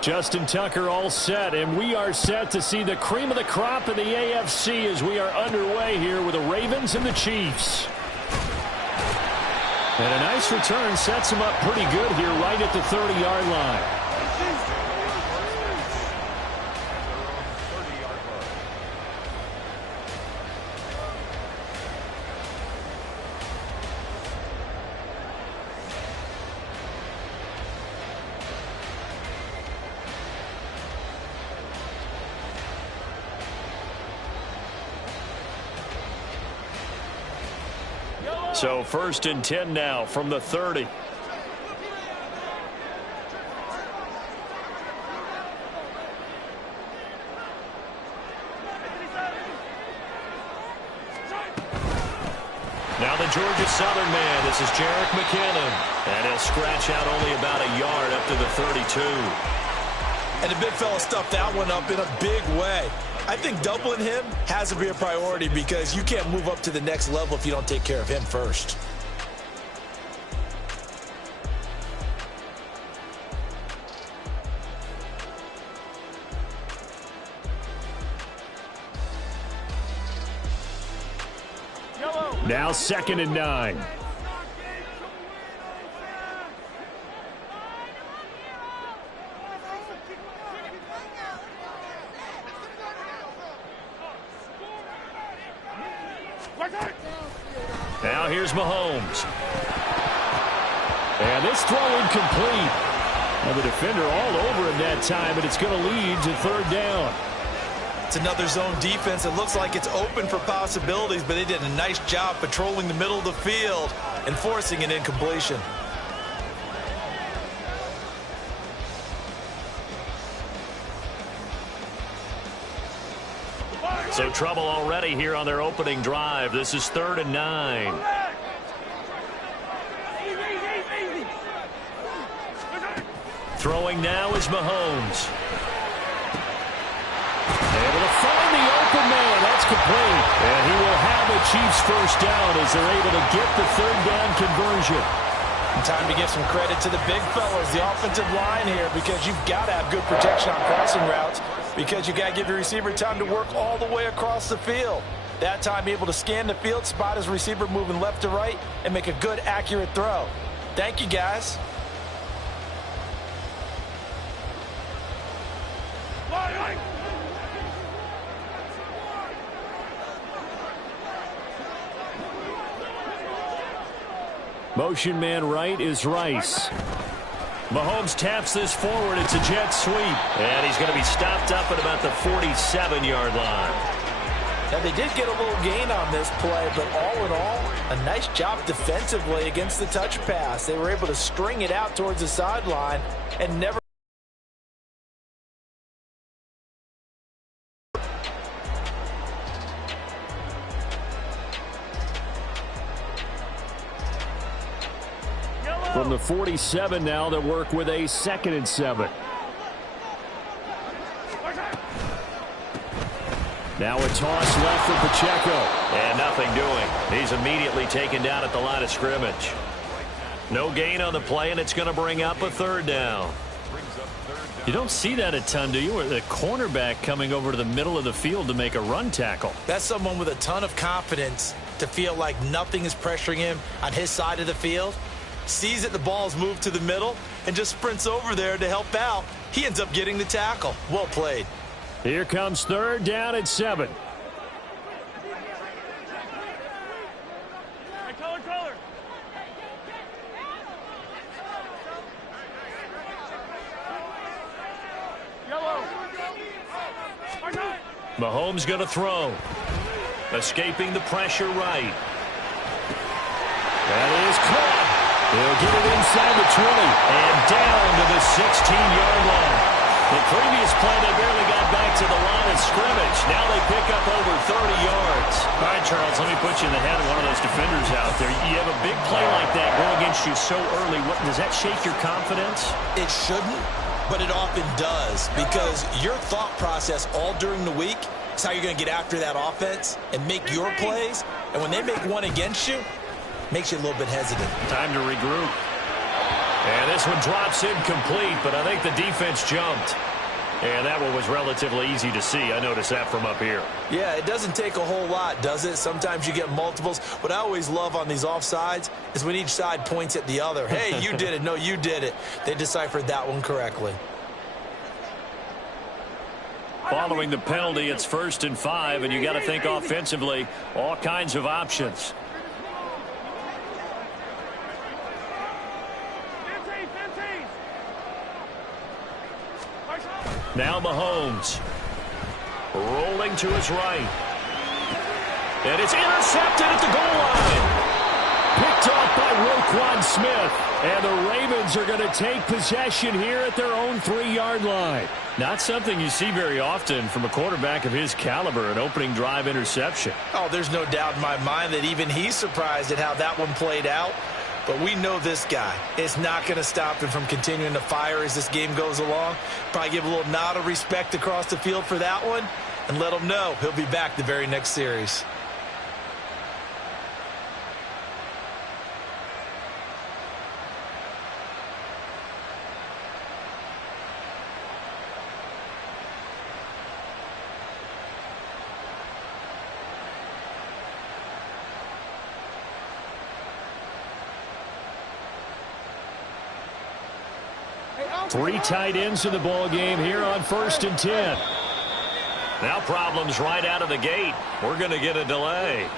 Justin Tucker all set, and we are set to see the cream of the crop in the AFC as we are underway here with the Ravens and the Chiefs. And a nice return sets them up pretty good here right at the 30-yard line. So 1st and 10 now from the 30. Now the Georgia Southern man. This is Jerick McKinnon. And he'll scratch out only about a yard up to the 32. And the big fella stuffed that one up in a big way. I think doubling him has to be a priority because you can't move up to the next level if you don't take care of him first. Now 2nd and 9. Now here's Mahomes. And this throw incomplete. Now the defender all over him that time, and it's going to lead to 3rd down. It's another zone defense. It looks like it's open for possibilities, but they did a nice job patrolling the middle of the field and forcing an incompletion. So trouble already here on their opening drive. This is 3rd and 9. Throwing now is Mahomes. Able to find the open man. That's complete. And he will have the Chiefs 1st down as they're able to get the 3rd down conversion. And time to give some credit to the big fellas, the offensive line here, because you've got to have good protection on crossing routes, because you got to give your receiver time to work all the way across the field. That time, be able to scan the field, spot his receiver moving left to right, and make a good, accurate throw. Thank you, guys. Motion man right is Rice. Mahomes taps this forward. It's a jet sweep. And he's going to be stopped up at about the 47-yard line. Now, they did get a little gain on this play, but all in all, a nice job defensively against the touch pass. They were able to string it out towards the sideline and never. From the 47 now, they'll work with a 2nd and 7. Now a toss left for Pacheco. And nothing doing. He's immediately taken down at the line of scrimmage. No gain on the play, and it's going to bring up a 3rd down. You don't see that a ton, do you? Or the cornerback coming over to the middle of the field to make a run tackle. That's someone with a ton of confidence to feel like nothing is pressuring him on his side of the field. Sees that the ball's moved to the middle and just sprints over there to help out. He ends up getting the tackle. Well played. Here comes 3rd down and 7. Mahomes going to throw. Escaping the pressure right. That is caught. They'll get it inside the 20 and down to the 16-yard line. The previous play, they barely got back to the line of scrimmage. Now they pick up over 30 yards. All right, Charles, let me put you in the head of one of those defenders out there. You have a big play like that go against you so early. Does that shake your confidence? It shouldn't, but it often does, because your thought process all during the week is how you're going to get after that offense and make your plays. And when they make one against you, makes you a little bit hesitant. Time to regroup. And this one drops incomplete, but I think the defense jumped. And that one was relatively easy to see. I noticed that from up here. Yeah, it doesn't take a whole lot, does it? Sometimes you get multiples. What I always love on these offsides is when each side points at the other. Hey, you did it. No, you did it. They deciphered that one correctly. Following the penalty, it's 1st and 5, and you got to think offensively, all kinds of options. Now Mahomes. Rolling to his right. And it's intercepted at the goal line. Picked off by Roquan Smith. And the Ravens are going to take possession here at their own 3-yard line. Not something you see very often from a quarterback of his caliber, an opening drive interception. Oh, there's no doubt in my mind that even he's surprised at how that one played out. But we know this guy is not going to stop him from continuing to fire as this game goes along. Probably give a little nod of respect across the field for that one and let him know he'll be back the very next series. Three tight ends in the ball game here on 1st and 10. Now problems right out of the gate. We're going to get a delay.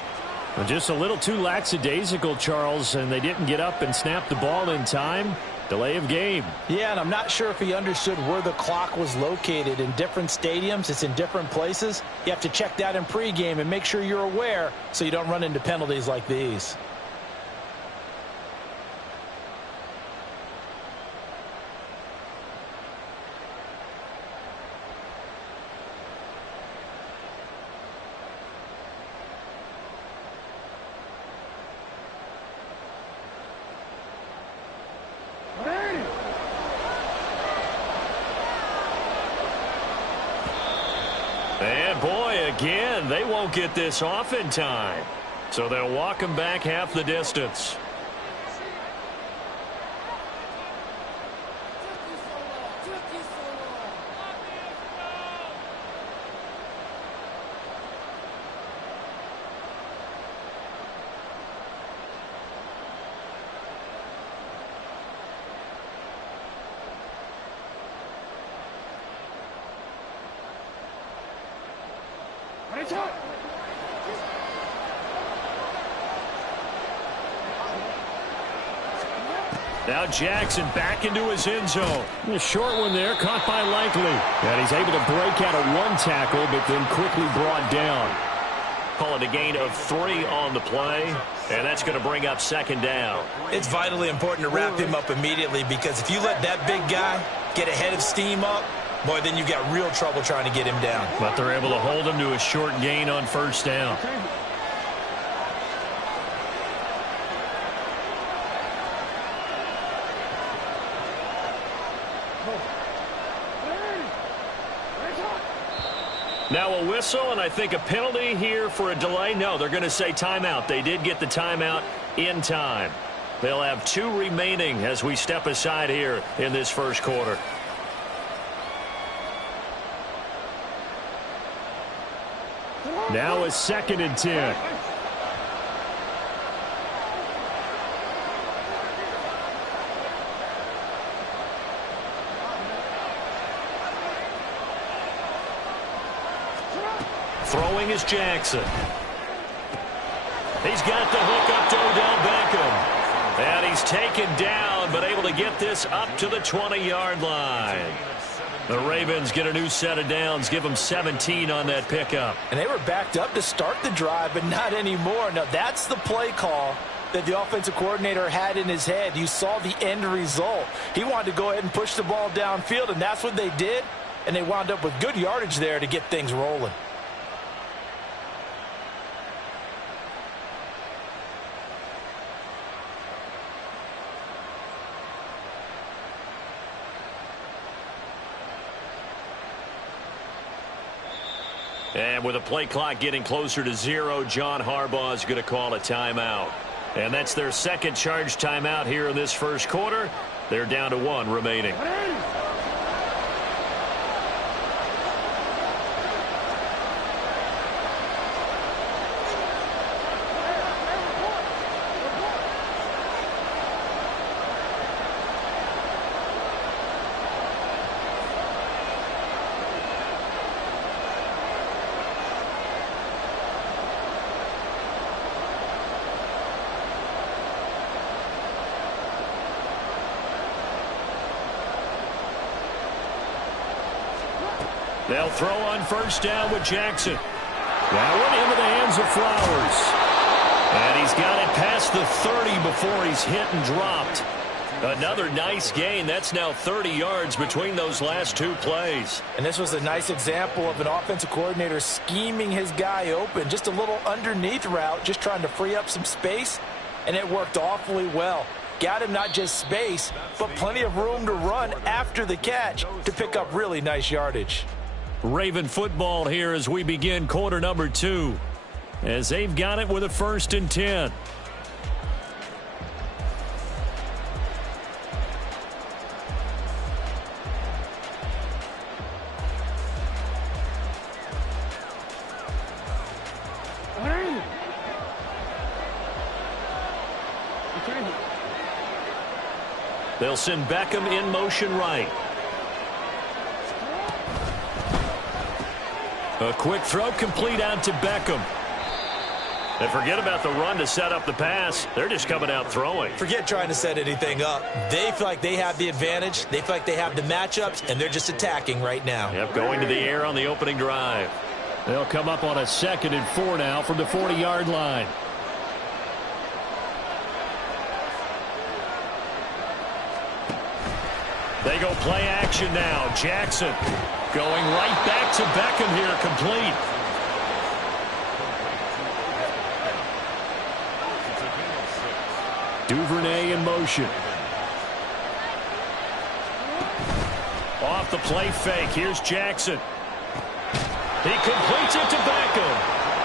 Well, just a little too lackadaisical, Charles, and they didn't get up and snap the ball in time. Delay of game. Yeah, and I'm not sure if he understood where the clock was located. In different stadiums, it's in different places. You have to check that in pregame and make sure you're aware so you don't run into penalties like these. And boy, again, they won't get this off in time. So they'll walk him back half the distance. Now Jackson back into his end zone. A short one there, caught by Likely. And he's able to break out of one tackle, but then quickly brought down. Call it a gain of 3 on the play, and that's going to bring up 2nd down. It's vitally important to wrap him up immediately because if you let that big guy get ahead of steam up, boy, then you've got real trouble trying to get him down. But they're able to hold him to a short gain on 1st down. Now a whistle, and I think a penalty here for a delay. No, they're going to say timeout. They did get the timeout in time. They'll have 2 remaining as we step aside here in this 1st quarter. Now a 2nd and 10. Throwing is Jackson. He's got the hook up to Odell Beckham. And he's taken down, but able to get this up to the 20-yard line. The Ravens get a new set of downs, give them 17 on that pickup. And they were backed up to start the drive, but not anymore. Now, that's the play call that the offensive coordinator had in his head. You saw the end result. He wanted to go ahead and push the ball downfield, and that's what they did. And they wound up with good yardage there to get things rolling. And with the play clock getting closer to 0, John Harbaugh is going to call a timeout. And that's their 2nd charge timeout here in this 1st quarter. They're down to 1 remaining. They'll throw on first down with Jackson. That one into the hands of Flowers. And he's got it past the 30 before he's hit and dropped. Another nice gain. That's now 30 yards between those last 2 plays. And this was a nice example of an offensive coordinator scheming his guy open. Just a little underneath route, just trying to free up some space. And it worked awfully well. Got him not just space, but plenty of room to run after the catch to pick up really nice yardage. Raven football here as we begin quarter number 2. As they've got it with a 1st and 10. They'll send Beckham in motion right. A quick throw complete out to Beckham. And forget about the run to set up the pass. They're just coming out throwing. Forget trying to set anything up. They feel like they have the advantage. They feel like they have the matchups, and they're just attacking right now. Yep, going to the air on the opening drive. They'll come up on a 2nd and 4 now from the 40-yard line. They go play action now. Jackson going right back to Beckham here, complete. Duvernay in motion. Off the play fake. Here's Jackson. He completes it to Beckham.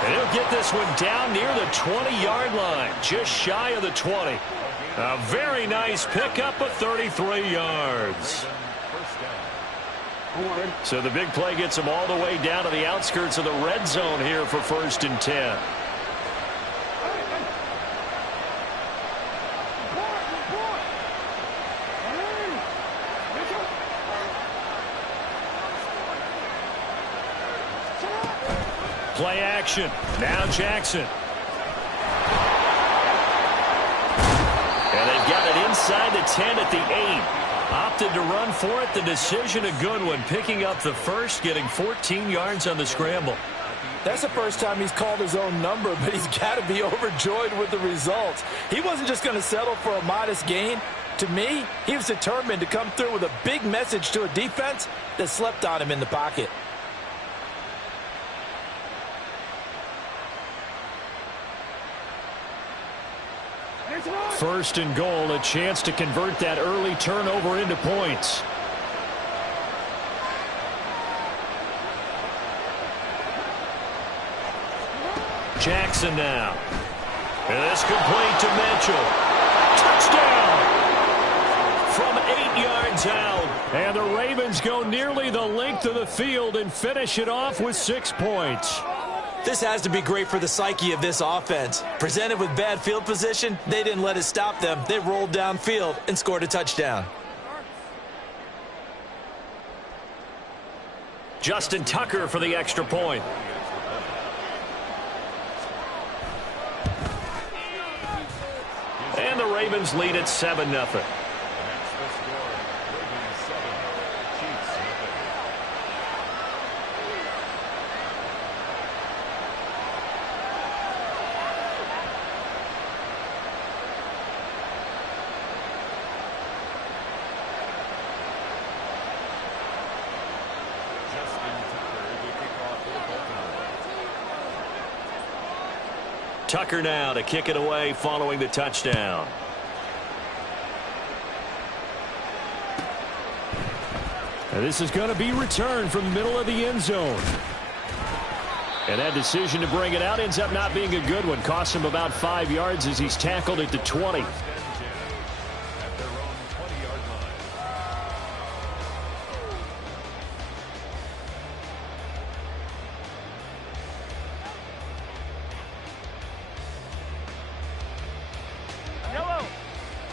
And he'll get this one down near the 20-yard line, just shy of the 20. A very nice pickup of 33 yards. So the big play gets them all the way down to the outskirts of the red zone here for 1st and 10. Play action. Now Jackson. And they've got it inside the 10 at the 8. Opted to run for it. The decision a good one. Picking up the first, getting 14 yards on the scramble. That's the first time he's called his own number, but he's got to be overjoyed with the results. He wasn't just going to settle for a modest gain. To me, he was determined to come through with a big message to a defense that slept on him in the pocket. First and goal, a chance to convert that early turnover into points. Jackson now. And this complete to Mitchell. Touchdown! From 8 yards out. And the Ravens go nearly the length of the field and finish it off with 6 points. This has to be great for the psyche of this offense. Presented with bad field position, they didn't let it stop them. They rolled downfield and scored a touchdown. Justin Tucker for the extra point. And the Ravens lead at 7-0. Tucker now to kick it away following the touchdown. And this is going to be returned from the middle of the end zone. And that decision to bring it out ends up not being a good one. Costs him about 5 yards as he's tackled at the 20.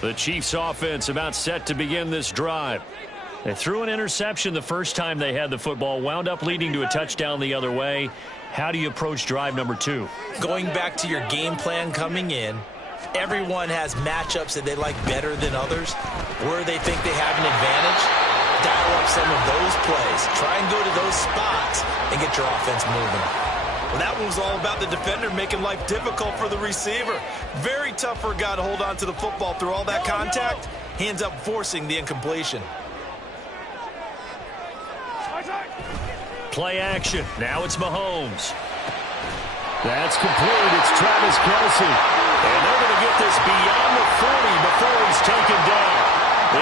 The Chiefs offense about set to begin this drive. They threw an interception the first time they had the football, wound up leading to a touchdown the other way. How do you approach drive number 2? Going back to your game plan coming in, everyone has matchups that they like better than others, where they think they have an advantage. Dial up some of those plays. Try and go to those spots and get your offense moving. Well, that one was all about the defender making life difficult for the receiver. Very tough for a guy to hold on to the football through all that contact. He ends up forcing the incompletion. Play action. Now it's Mahomes. That's complete. It's Travis Kelce. And they're going to get this beyond the 40 before he's taken down.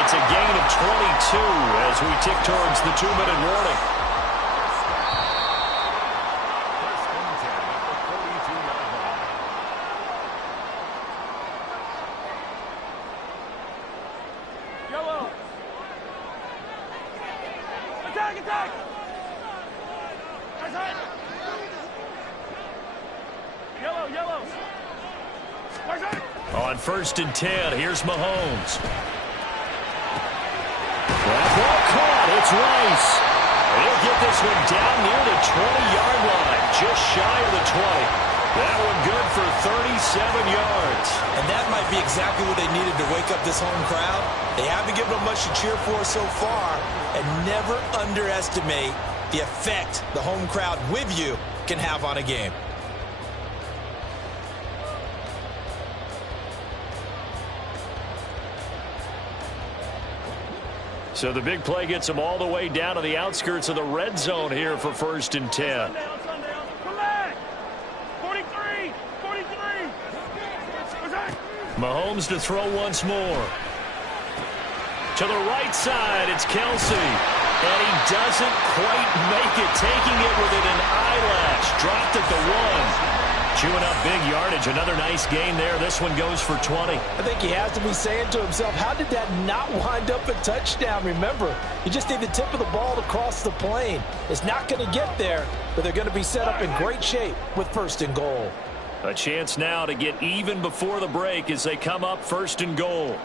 It's a gain of 22 as we tick towards the 2-minute warning. Yellow. Attack, attack. Yellow, yellow. On 1st and 10, here's Mahomes. That ball caught. It's Rice. He'll get this one down near the 20-yard line, just shy of the 20. That one good for 37 yards. And that might be exactly what they needed to wake up this home crowd. They haven't given them much to cheer for so far, and never underestimate the effect the home crowd with you can have on a game. So the big play gets them all the way down to the outskirts of the red zone here for 1st and 10. Come back. 43. 43. Mahomes to throw once more. To the right side, it's Kelce. And he doesn't quite make it, taking it within an eyelash. Dropped at the 1. Chewing up big yardage. Another nice gain there. This one goes for 20. I think he has to be saying to himself, how did that not wind up a touchdown? Remember, you just need the tip of the ball to cross the plane. It's not going to get there, but they're going to be set up in great shape with 1st and goal. A chance now to get even before the break as they come up 1st and goal.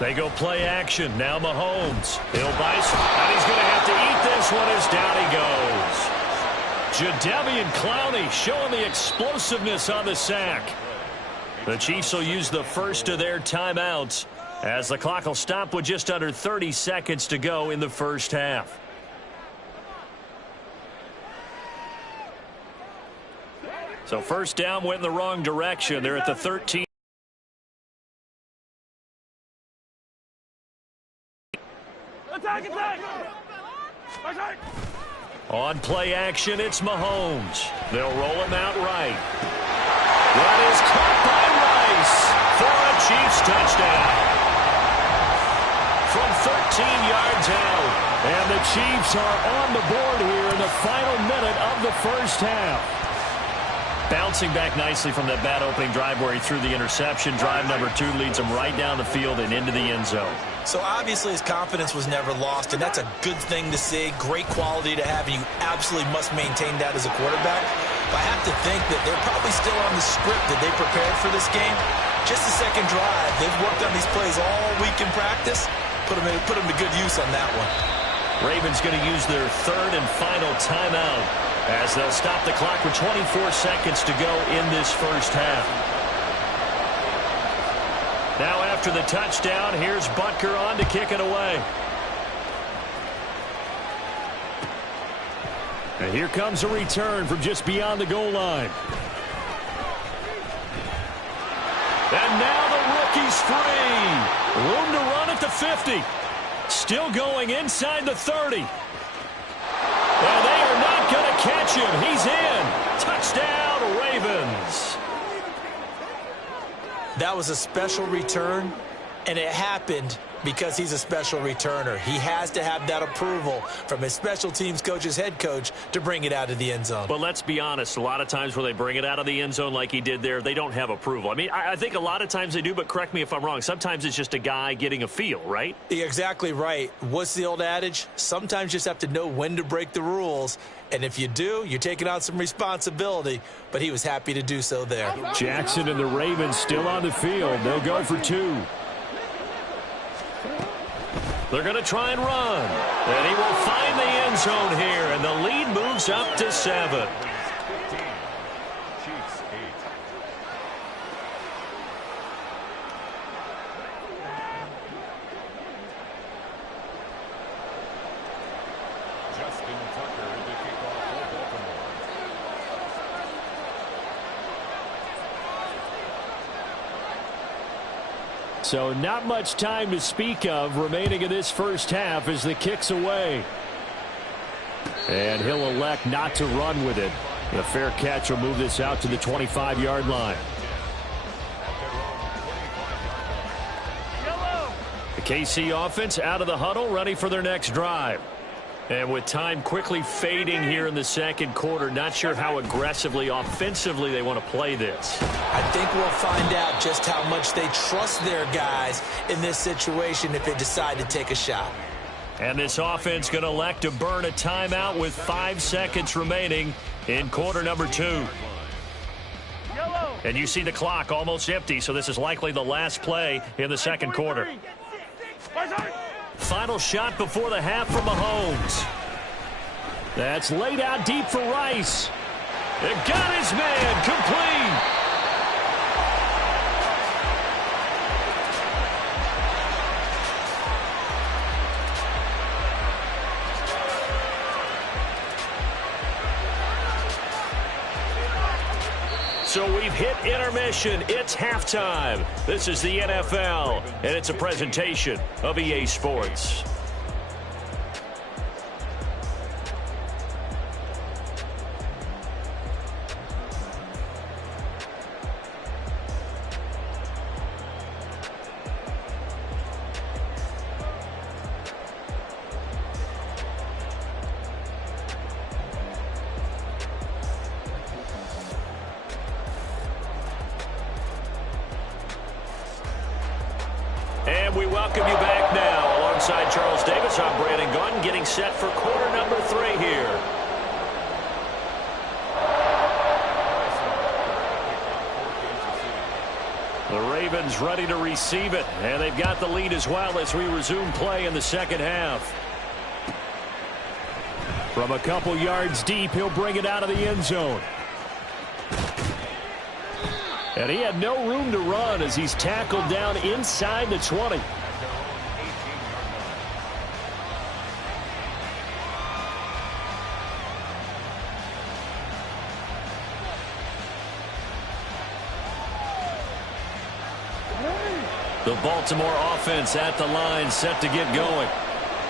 They go play action. Now Mahomes. He'll bite, and he's going to have to eat this one as down he goes. Jadeveon Clowney showing the explosiveness on the sack. The Chiefs will use the first of their timeouts as the clock will stop with just under 30 seconds to go in the first half. So first down went in the wrong direction. They're at the 13. Attack, attack. On play action, it's Mahomes. They'll roll him out right. That is caught by Rice for a Chiefs touchdown. From 13 yards out. And the Chiefs are on the board here in the final minute of the first half. Bouncing back nicely from that bad opening drive where he threw the interception. Drive number 2 leads him right down the field and into the end zone. So obviously his confidence was never lost, and that's a good thing to see. Great quality to have, and you absolutely must maintain that as a quarterback. But I have to think that they're probably still on the script that they prepared for this game. Just the second drive. They've worked on these plays all week in practice. Put them to good use on that one. Ravens going to use their 3rd and final timeout as they'll stop the clock with 24 seconds to go in this first half. Now after the touchdown, here's Butker on to kick it away. And here comes a return from just beyond the goal line. And now the rookie's free. Room to run at the 50. Still going inside the 30. And they are not going to catch him. He's in. Touchdown, Ravens. That was a special return, And it happened because he's a special returner. He has to have that approval from his special teams coach's head coach to bring it out of the end zone. But let's be honest, a lot of times when they bring it out of the end zone like he did there, they don't have approval. I mean, I think a lot of times they do, but correct me if I'm wrong. Sometimes it's just a guy getting a feel, right? You're exactly right. What's the old adage? Sometimes you just have to know when to break the rules. And if you do, you're taking on some responsibility. But he was happy to do so there. Jackson and the Ravens still on the field. They'll go for 2. They're going to try and run. And he will find the end zone here. And the lead moves up to 7. So not much time to speak of remaining in this first half as the kick's away. And he'll elect not to run with it. And a fair catch will move this out to the 25-yard line. The KC offense out of the huddle, ready for their next drive. And with time quickly fading here in the second quarter, not sure how aggressively, offensively they want to play this. I think we'll find out just how much they trust their guys in this situation if they decide to take a shot. And this offense going to elect to burn a timeout with 5 seconds remaining in quarter number 2. And you see the clock almost empty, so this is likely the last play in the second quarter. Final shot before the half from Mahomes. That's laid out deep for Rice. It got his man complete. So we've hit intermission. It's halftime. This is the NFL, and it's a presentation of EA Sports. And we welcome you back now. Alongside Charles Davis, I'm Brandon Gunn, getting set for quarter number 3 here. The Ravens ready to receive it, and they've got the lead as well as we resume play in the second half. From a couple yards deep, he'll bring it out of the end zone. And he had no room to run as he's tackled down inside the 20. The Baltimore offense at the line, set to get going.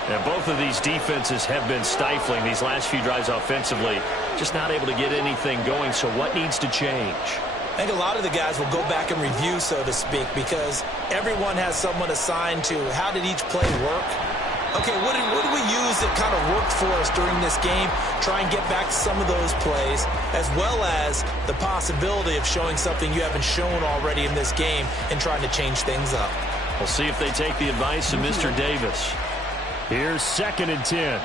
And both of these defenses have been stifling these last few drives offensively. Just not able to get anything going, so what needs to change? I think a lot of the guys will go back and review, so to speak, because everyone has someone assigned to how did each play work. Okay, what did we use that kind of worked for us during this game? Try and get back to some of those plays, as well as the possibility of showing something you haven't shown already in this game and trying to change things up. We'll see if they take the advice of Mr. Davis. Here's 2nd and 10.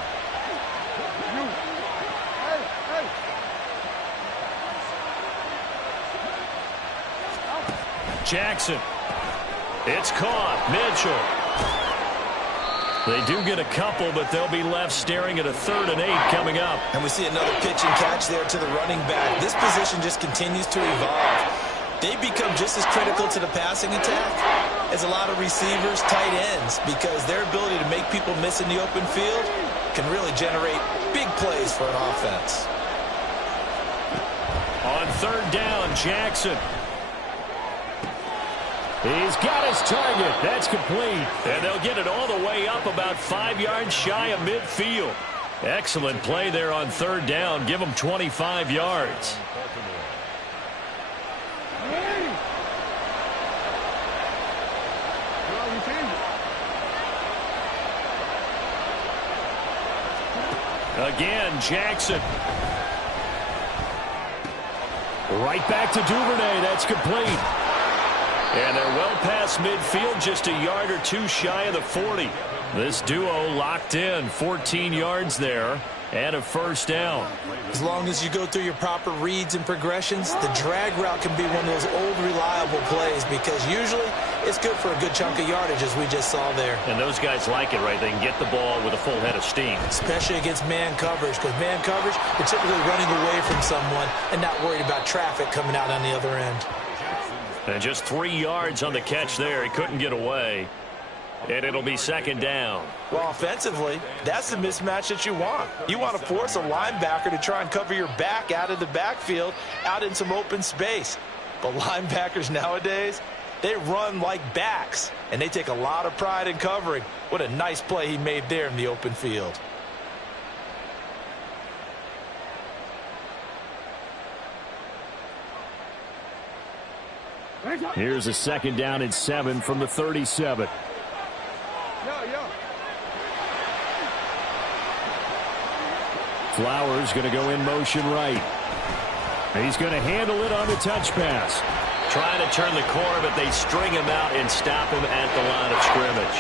Jackson. It's caught. Mitchell. They do get a couple, but they'll be left staring at a 3rd and 8 coming up. And we see another pitch and catch there to the running back. This position just continues to evolve. They become just as critical to the passing attack as a lot of receivers, tight ends, because their ability to make people miss in the open field can really generate big plays for an offense. On 3rd down, Jackson. He's got his target. That's complete. And they'll get it all the way up about 5 yards shy of midfield. Excellent play there on 3rd down. Give them 25 yards. Again, Jackson. Right back to Duvernay. That's complete. And they're well past midfield, just a yard or two shy of the 40. This duo locked in, 14 yards there, and a first down. As long as you go through your proper reads and progressions, the drag route can be one of those old reliable plays because usually it's good for a good chunk of yardage, as we just saw there. And those guys like it, right? They can get the ball with a full head of steam. Especially against man coverage, because man coverage, you're typically running away from someone and not worried about traffic coming out on the other end. And just 3 yards on the catch there. He couldn't get away. And it'll be second down. Well, offensively, that's the mismatch that you want. You want to force a linebacker to try and cover your back out of the backfield, out in some open space. But linebackers nowadays, they run like backs, and they take a lot of pride in covering. What a nice play he made there in the open field. Here's a second down and 7 from the 37. Flowers going to go in motion right. He's going to handle it on the touch pass. Trying to turn the corner, but they string him out and stop him at the line of scrimmage.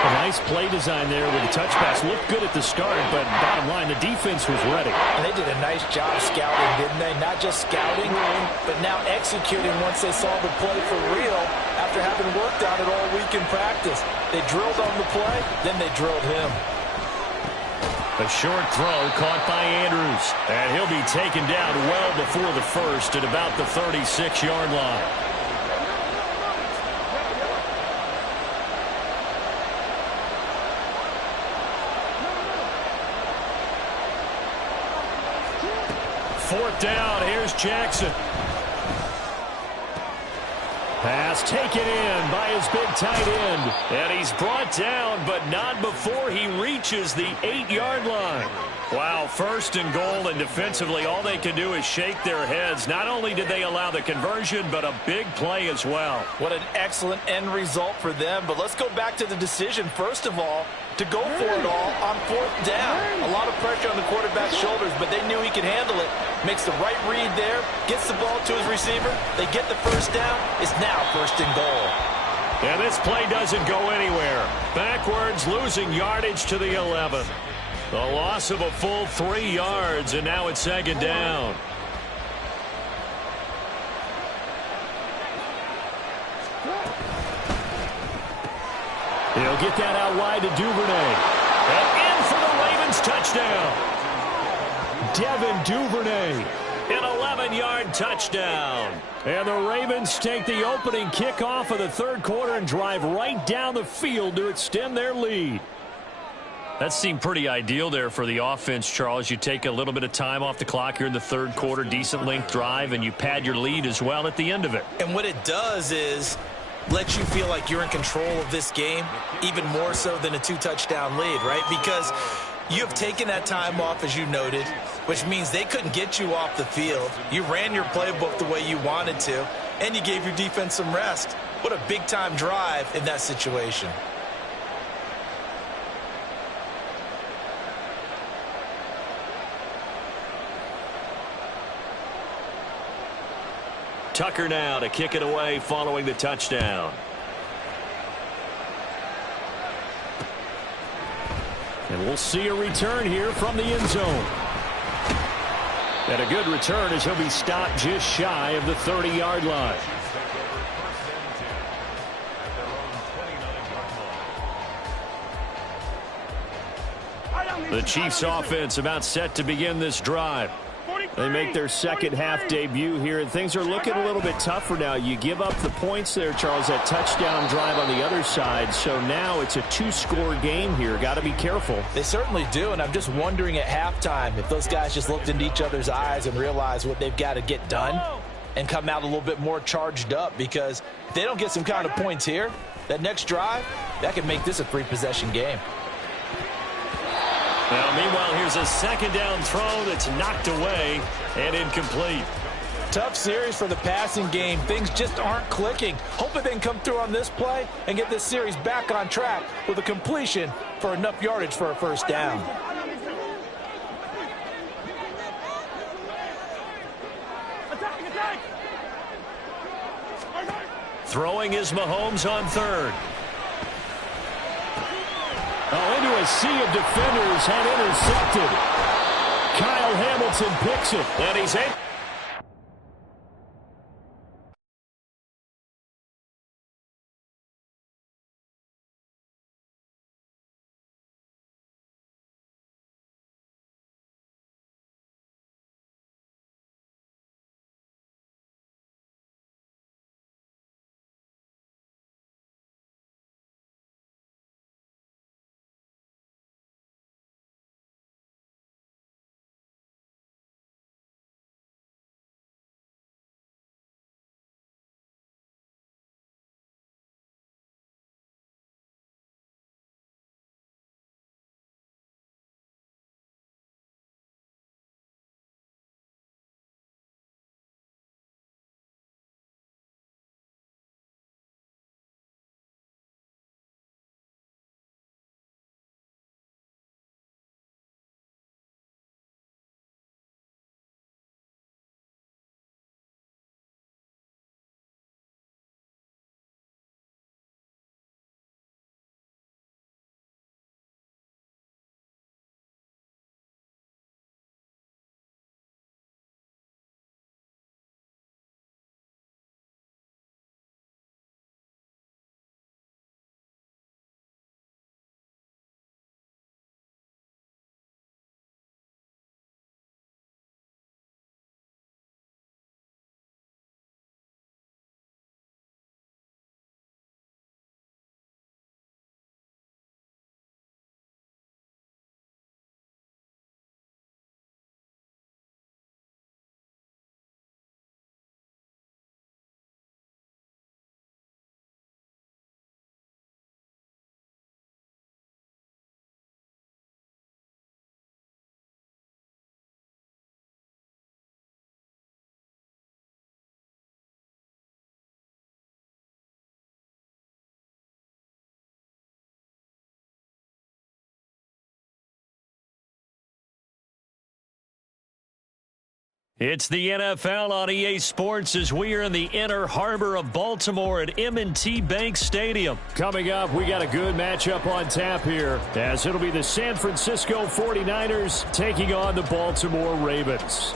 A nice play design there with the touch pass. Looked good at the start, but bottom line, the defense was ready. And they did a nice job scouting, didn't they? Not just scouting, but now executing once they saw the play for real after having worked on it all week in practice. They drilled on the play, then they drilled him. A short throw caught by Andrews. And he'll be taken down well before the first at about the 36-yard line. Fourth down. Here's Jackson. Pass taken in by his big tight end. And he's brought down, but not before he reaches the 8-yard line. Wow, first and goal, and defensively all they can do is shake their heads. Not only did they allow the conversion, but a big play as well. What an excellent end result for them. But let's go back to the decision, first of all, to go for it all on fourth down. A lot of pressure on the quarterback's shoulders, but they knew he could handle it. Makes the right read there, gets the ball to his receiver. They get the first down. It's now first and goal. And this play doesn't go anywhere. Backwards, losing yardage to the 11. The loss of a full 3 yards, and now it's second down. He'll get that out wide to Duvernay. And in for the Ravens touchdown. Devin Duvernay, an 11-yard touchdown. And the Ravens take the opening kickoff of the third quarter and drive right down the field to extend their lead. That seemed pretty ideal there for the offense, Charles. You take a little bit of time off the clock here in the third quarter, decent length drive, and you pad your lead as well at the end of it. And what it does is let you feel like you're in control of this game, even more so than a 2-touchdown lead, right? Because you have taken that time off, as you noted, which means they couldn't get you off the field. You ran your playbook the way you wanted to, and you gave your defense some rest. What a big-time drive in that situation. Tucker now to kick it away following the touchdown. And we'll see a return here from the end zone. And a good return as he'll be stopped just shy of the 30-yard line. The Chiefs offense about set to begin this drive. They make their second half debut here, and things are looking a little bit tougher now. You give up the points there, Charles, that touchdown drive on the other side. So now it's a 2-score game here. Got to be careful. They certainly do, and I'm just wondering at halftime if those guys just looked into each other's eyes and realized what they've got to get done and come out a little bit more charged up, because if they don't get some kind of points here, that next drive, that could make this a 3-possession game. Now, meanwhile, here's a second down throw that's knocked away and incomplete. Tough series for the passing game. Things just aren't clicking. Hoping they can come through on this play and get this series back on track with a completion for enough yardage for a first down. Throwing is Mahomes on third. Oh, into a sea of defenders and intercepted. Kyle Hamilton picks it. And he's in. It's the NFL on EA Sports as we are in the inner harbor of Baltimore at M&T Bank Stadium. Coming up, we got a good matchup on tap here, as it'll be the San Francisco 49ers taking on the Baltimore Ravens.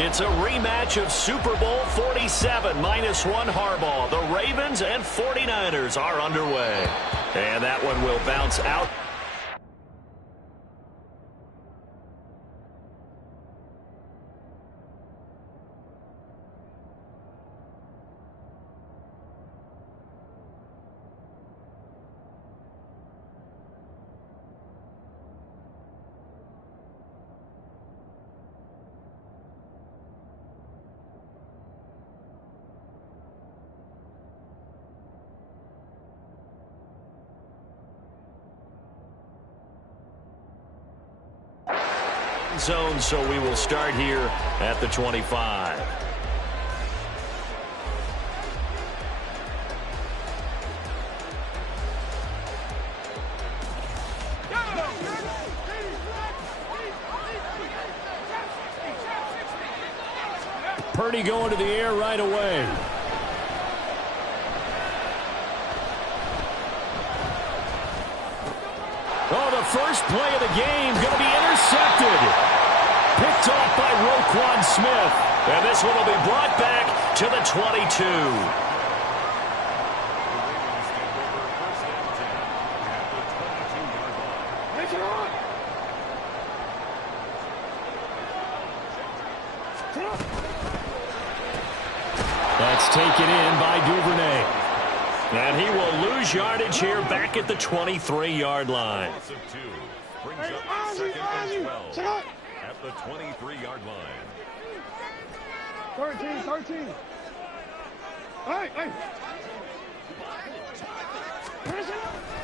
It's a rematch of Super Bowl 47 -1 Harbaugh. The Ravens and 49ers are underway. And that one will bounce out. Zone, so we will start here at the 25. Purdy going to the air right away. Oh, the first play of the game going to be intercepted. Picked off by Roquan Smith. And this one will be brought back to the 22. That's taken in by Duvernay. And he will lose yardage here back at the 23-yard line. Brings up second and 12 at the 23-yard line. 13. Hey.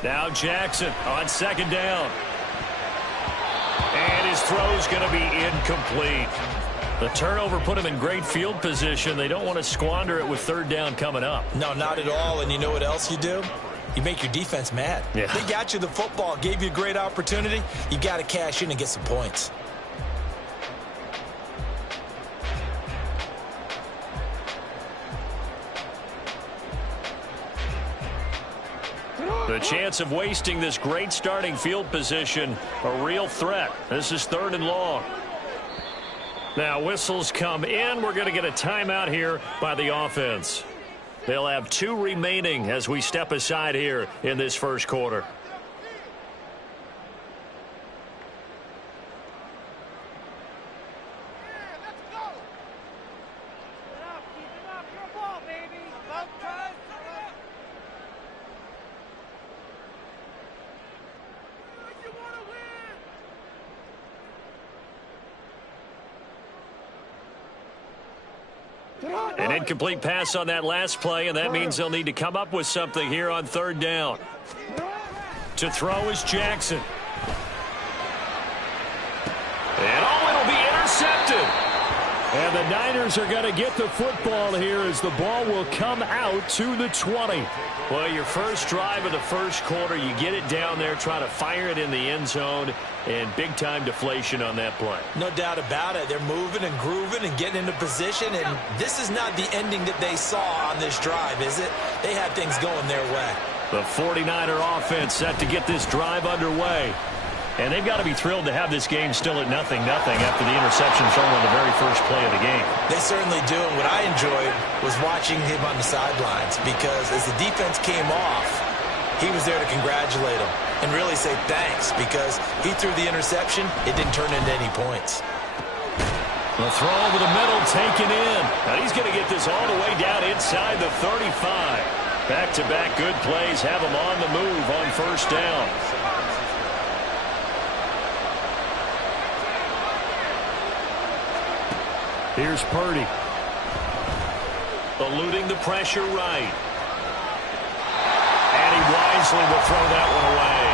Now Jackson on second down. And his throw's going to be incomplete. The turnover put him in great field position. They don't want to squander it with third down coming up. No, not at all. And you know what else you do? You make your defense mad. Yeah. They got you the football, gave you a great opportunity. You got to cash in and get some points. The chance of wasting this great starting field position, a real threat. This is 3rd and long. Now whistles come in. We're going to get a timeout here by the offense. They'll have 2 remaining as we step aside here in this first quarter. An incomplete pass on that last play, and that means they'll need to come up with something here on 3rd down. To throw is Jackson. And it'll be intercepted. And the Niners are going to get the football here as the ball will come out to the 20. Well, your first drive of the first quarter, you get it down there, try to fire it in the end zone, and big-time deflation on that play. No doubt about it. They're moving and grooving and getting into position, and this is not the ending that they saw on this drive, is it? They had things going their way. The 49er offense set to get this drive underway. And they've got to be thrilled to have this game still at 0-0 after the interception thrown on the very first play of the game. They certainly do. And what I enjoyed was watching him on the sidelines, because as the defense came off, he was there to congratulate him and really say thanks, because he threw the interception. It didn't turn into any points. The throw over the middle taken in. Now he's going to get this all the way down inside the 35. Back-to-back good plays have him on the move on first down. Here's Purdy. Eluding the pressure right. And he wisely will throw that one away.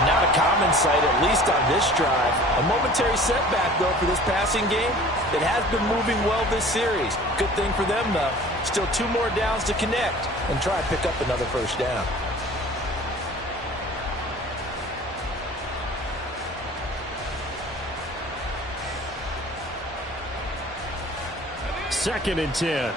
And not a common sight, at least on this drive. A momentary setback, though, for this passing game. It has been moving well this series. Good thing for them, though. Still 2 more downs to connect and try and pick up another first down. Second and 10.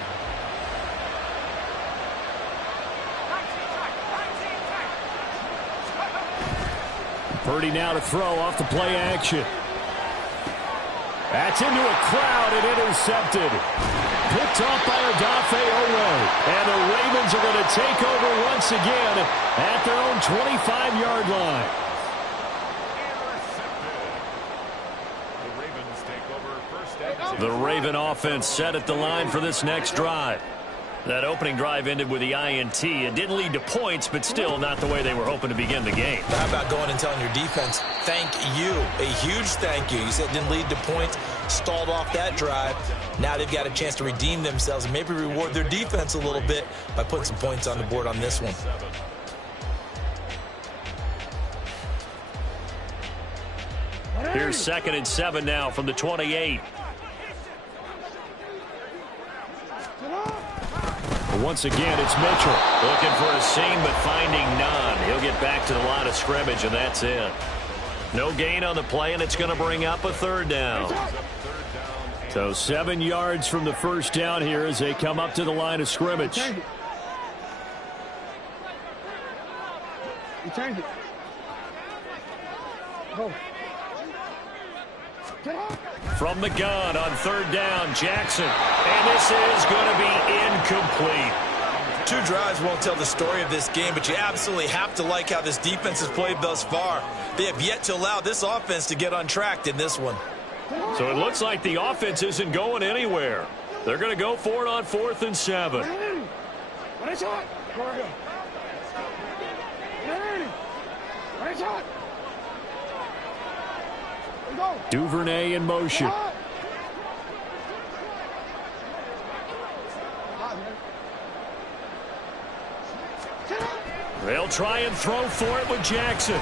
Purdy now to throw off the play action. That's into a crowd and intercepted. Picked off by Odafe Oweh. And the Ravens are going to take over once again at their own 25-yard line. The Raven offense set at the line for this next drive. That opening drive ended with the INT. It didn't lead to points, but still not the way they were hoping to begin the game. How about going and telling your defense, thank you, a huge thank you. You said it didn't lead to points, stalled off that drive. Now they've got a chance to redeem themselves and maybe reward their defense a little bit by putting some points on the board on this one. Here's 2nd and 7 now from the 28. Once again, it's Mitchell. Looking for a seam, but finding none. He'll get back to the line of scrimmage, and that's it. No gain on the play, and it's going to bring up a 3rd down. So 7 yards from the first down here as they come up to the line of scrimmage. You changed it. Go. From the gun on 3rd down, Jackson. And this is going to be incomplete. 2 drives won't tell the story of this game, but you absolutely have to like how this defense has played thus far. They have yet to allow this offense to get untracked in this one. So it looks like the offense isn't going anywhere. They're going to go for it on 4th and 7. Duvernay in motion. They'll try and throw for it with Jackson.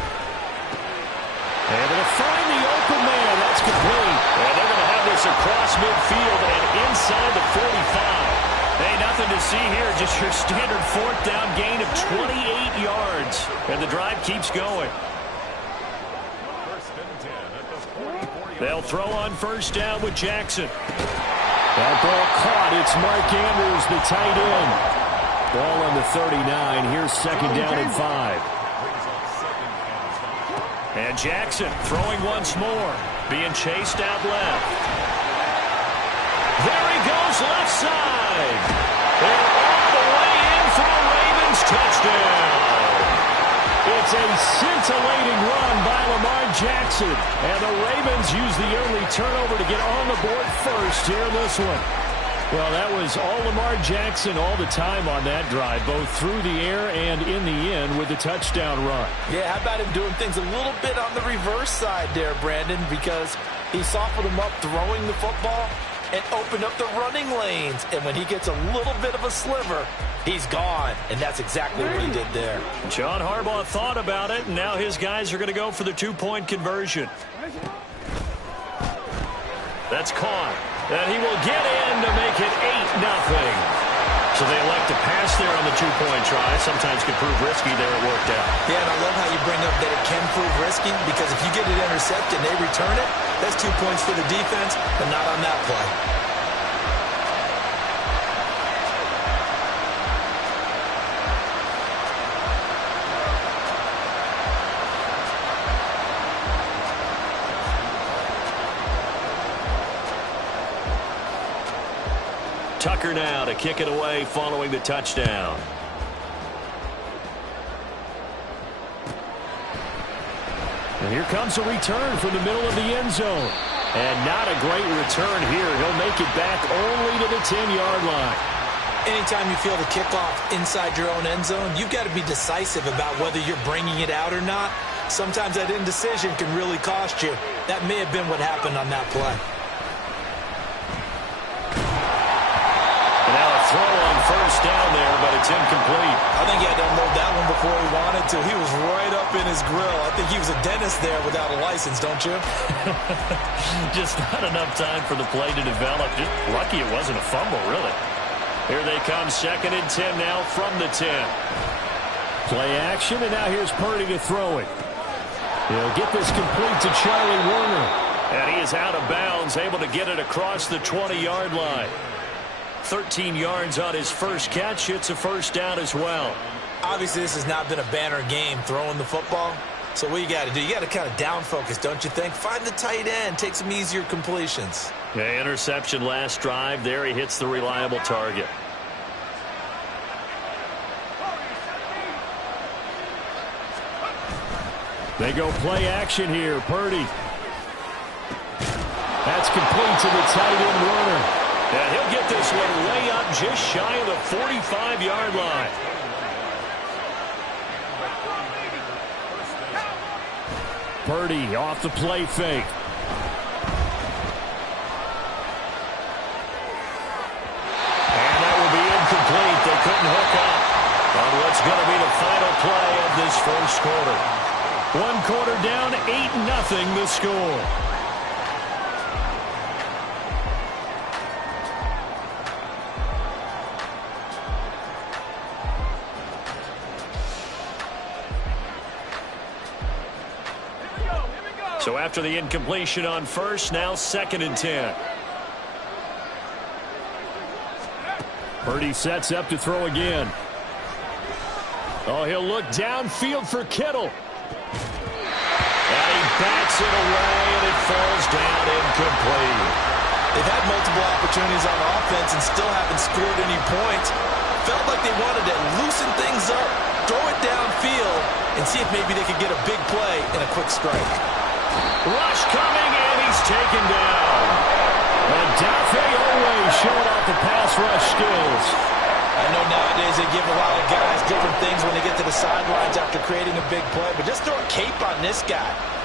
Able to find the open man. That's complete. And they're going to have this across midfield and inside the 45. Hey, nothing to see here. Just your standard fourth down gain of 28 yards. And the drive keeps going. They'll throw on first down with Jackson. That ball caught. It's Mark Andrews, the tight end. Ball on the 39. Here's second down and 5. And Jackson throwing once more. Being chased out left. There he goes left side. They're all the way in for a Ravens touchdown. It's a scintillating run by Lamar Jackson. And the Ravens use the early turnover to get on the board first here in this one. Well, that was all Lamar Jackson all the time on that drive, both through the air and in the end with the touchdown run. Yeah, how about him doing things a little bit on the reverse side there, Brandon, because he softened him up throwing the football and opened up the running lanes. And when he gets a little bit of a sliver, he's gone. And that's exactly what he did there. John Harbaugh thought about it, and now his guys are going to go for the two-point conversion. That's caught. And he will get in to make it 8-0. So they elect to pass there on the two-point try. Sometimes could prove risky. There it worked out. Yeah, and I love how you bring up that it can prove risky, because if you get it intercepted and they return it, that's 2 points for the defense, but not on that play. Tucker now to kick it away following the touchdown. And here comes a return from the middle of the end zone. And not a great return here. He'll make it back only to the 10-yard line. Anytime you feel the kickoff inside your own end zone, you've got to be decisive about whether you're bringing it out or not. Sometimes that indecision can really cost you. That may have been what happened on that play. Throw on first down there, but it's incomplete. I think he had to unload that one before he wanted to. He was right up in his grill. I think he was a dentist there without a license, don't you? Just not enough time for the play to develop. Just lucky it wasn't a fumble, really. Here they come, 2nd and 10 now from the 10. Play action, and now here's Purdy to throw it. He'll get this complete to Charlie Warner. And he is out of bounds, able to get it across the 20-yard line. 13 yards on his first catch. It's a first down as well. Obviously, this has not been a banner game throwing the football. So what you got to do, you got to kind of down focus, don't you think? Find the tight end, take some easier completions. Yeah, interception last drive. There he hits the reliable target. They go play action here. Purdy. That's complete to the tight end Warner. And he'll get this one way up just shy of the 45-yard line. Purdy off the play fake. And that will be incomplete. They couldn't hook up on what's going to be the final play of this first quarter. 1 quarter down, 8-0 the score. So after the incompletion on first, now 2nd and 10. Purdy sets up to throw again. Oh, he'll look downfield for Kittle. And he bats it away, and it falls down incomplete. They've had multiple opportunities on offense and still haven't scored any points. Felt like they wanted to loosen things up, throw it downfield, and see if maybe they could get a big play and a quick strike. Rush coming, and he's taken down. And Dafe always showing off the pass rush skills. I know nowadays they give a lot of guys different things when they get to the sidelines after creating a big play, but just throw a cape on this guy.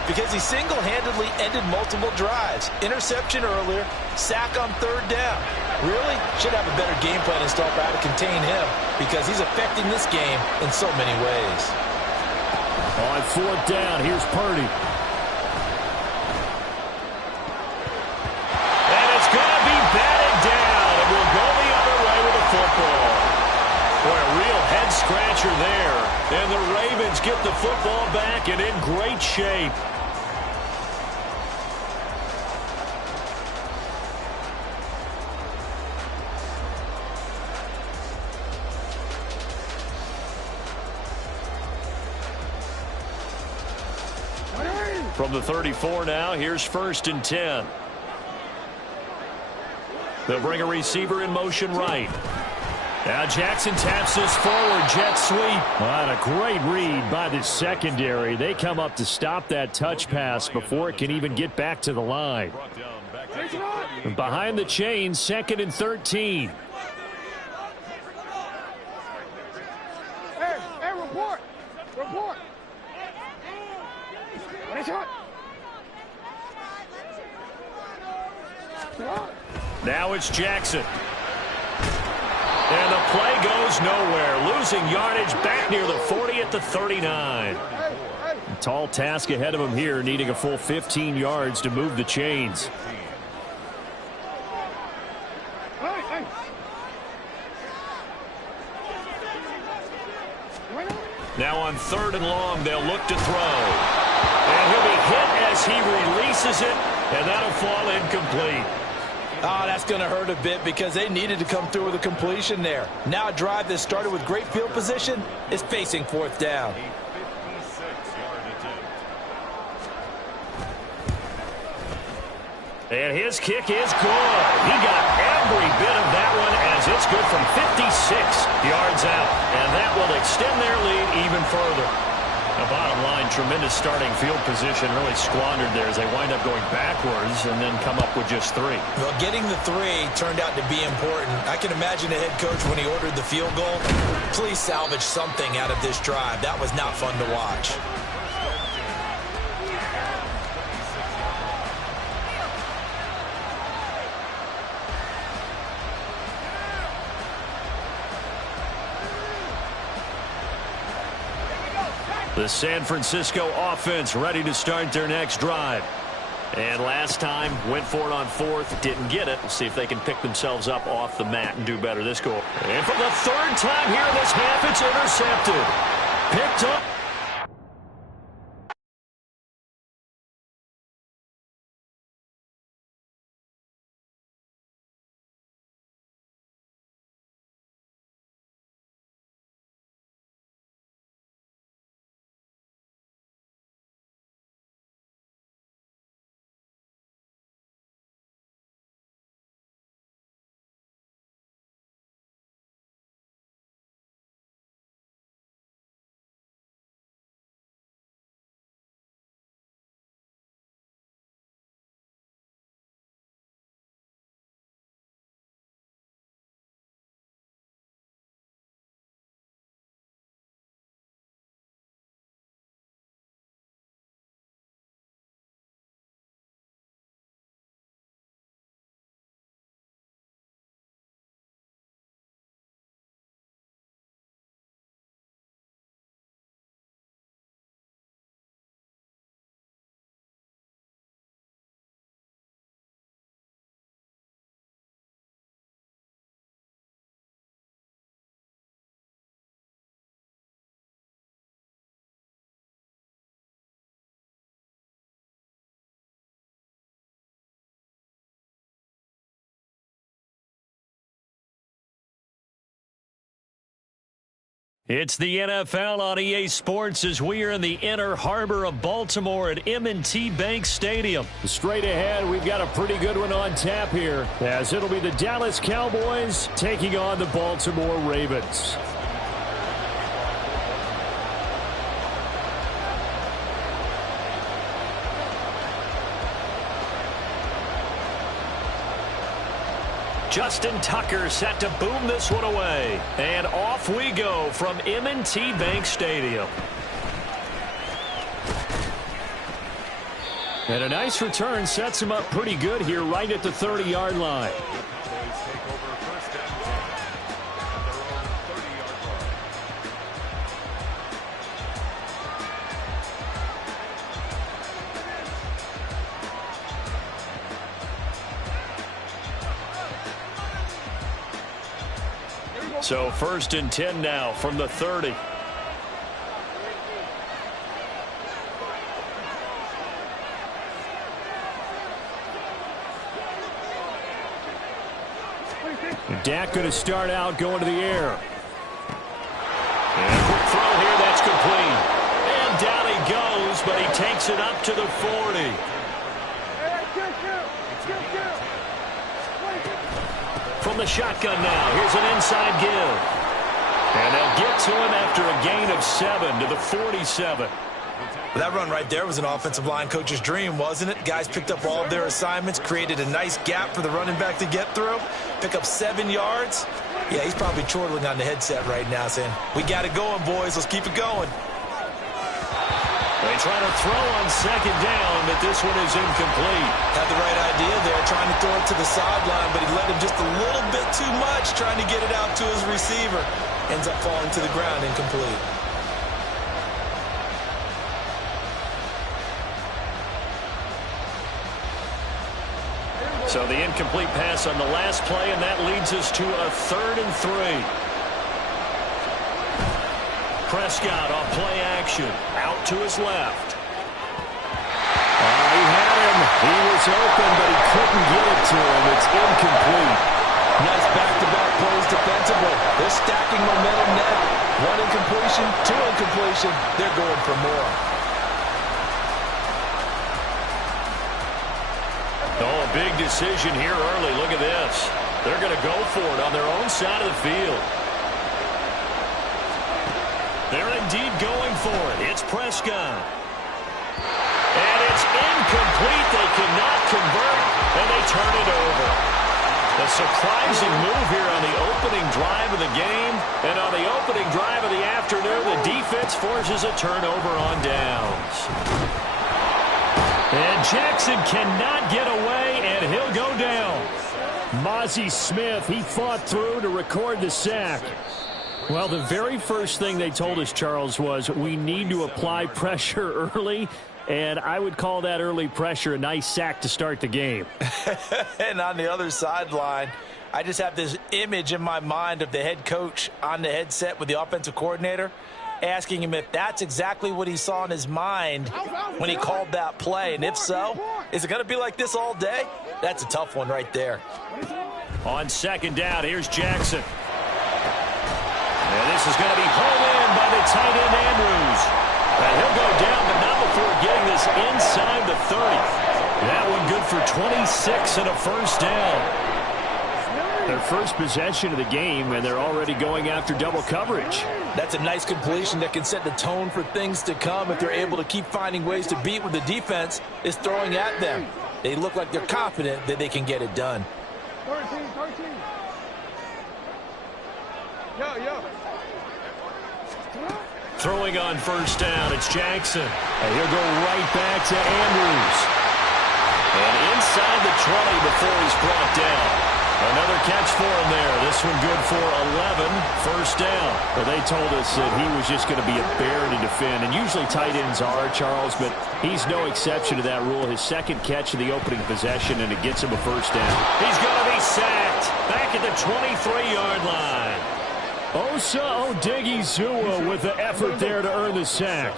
because he single-handedly ended multiple drives. Interception earlier, sack on third down. Really should have a better game plan installed for how to contain him because he's affecting this game in so many ways. On fourth down, here's Purdy. And it's going to be batted down. It will go the other way with the football. Boy, a real head-scratcher there. And the Ravens get the football back and in great shape. From the 34 now, here's 1st and 10. They'll bring a receiver in motion right. Now Jackson taps this forward, jet sweep. What a great read by the secondary. They come up to stop that touch pass before it can even get back to the line. Behind the chains, 2nd and 13. Hey, report. Report. Now it's Jackson. And the play goes nowhere. Losing yardage back near the 40 at the 39. A tall task ahead of him here, needing a full 15 yards to move the chains. Now on 3rd and long, they'll look to throw. And he'll be hit as he releases it, and that'll fall incomplete. Oh, that's going to hurt a bit because they needed to come through with a completion there. Now a drive that started with great field position is facing 4th down. And his kick is good. He got every bit of that one as it's good from 56 yards out. And that will extend their lead even further. The bottom line, tremendous starting field position, really squandered there as they wind up going backwards and then come up with just 3. Well, getting the 3 turned out to be important. I can imagine the head coach when he ordered the field goal. Please salvage something out of this drive. That was not fun to watch. The San Francisco offense ready to start their next drive. And last time, went for it on 4th, didn't get it. We'll see if they can pick themselves up off the mat and do better this goal. And for the 3rd time here in this half, it's intercepted. Picked up. It's the NFL on EA Sports as we are in the inner harbor of Baltimore at M&T Bank Stadium. Straight ahead, we've got a pretty good one on tap here, as it'll be the Dallas Cowboys taking on the Baltimore Ravens. Justin Tucker set to boom this one away. And off we go from M&T Bank Stadium. And a nice return sets him up pretty good here right at the 30-yard line. So 1st and 10 now from the 30. Dak going to start out going to the air. And quick throw here, that's complete. And down he goes, but he takes it up to the 40. From the shotgun now, here's an inside give. And they'll get to him after a gain of 7 to the 47. That run right there was an offensive line coach's dream, wasn't it? Guys picked up all of their assignments, created a nice gap for the running back to get through, pick up 7 yards. Yeah, he's probably chortling on the headset right now saying, we got it going, boys. Let's keep it going. They try to throw on 2nd down, but this one is incomplete. Had the right idea there, trying to throw it to the sideline, but he let him just a little bit too much, trying to get it out to his receiver. Ends up falling to the ground, incomplete. So the incomplete pass on the last play, and that leads us to a 3rd and 3. Prescott off play action. Out to his left. He had him. He was open, but he couldn't get it to him. It's incomplete. Nice back-to-back plays defensively. They're stacking momentum now. 1 incompletion, 2 incompletion. They're going for more. Oh, a big decision here early. Look at this. They're going to go for it on their own side of the field. They're indeed going for it. It's Prescott. And it's incomplete. They cannot convert, and they turn it over. A surprising move here on the opening drive of the game. And on the opening drive of the afternoon, the defense forces a turnover on downs. And Jackson cannot get away, and he'll go down. Mozzie Smith, he fought through to record the sack. Well, the very first thing they told us, Charles, was we need to apply pressure early, and I would call that early pressure a nice sack to start the game. And on the other sideline, I just have this image in my mind of the head coach on the headset with the offensive coordinator, asking him if that's exactly what he saw in his mind when he called that play. And if so, is it going to be like this all day? That's a tough one right there. On 2nd down, here's Jackson. And this is going to be pulled in by the tight end, Andrews. And he'll go down, but not before getting this inside the 30. That one good for 26 and a 1st down. Their first possession of the game, and they're already going after double coverage. That's a nice completion that can set the tone for things to come if they're able to keep finding ways to beat what the defense is throwing at them. They look like they're confident that they can get it done. 13. Yo. Throwing on 1st down, it's Jackson. And he'll go right back to Andrews. And inside the 20 before he's brought down. Another catch for him there. This one good for 11, 1st down. Well, they told us that he was just going to be a bear to defend. And usually tight ends are, Charles, but he's no exception to that rule. His 2nd catch of the opening possession, and it gets him a 1st down. He's going to be sacked back at the 23-yard line. Osa Odighizuwa with the effort there to earn the sack.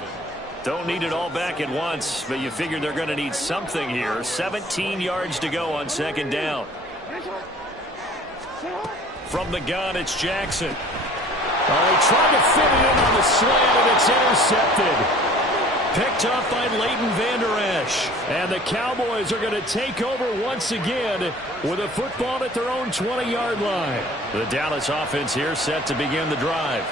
Don't need it all back at once, but you figure they're going to need something here. 17 yards to go on 2nd down. From the gun, it's Jackson. They try to fit it in on the slant, and it's intercepted. Picked up by Leighton Vander Esch. And the Cowboys are going to take over once again with a football at their own 20-yard line. The Dallas offense here set to begin the drive.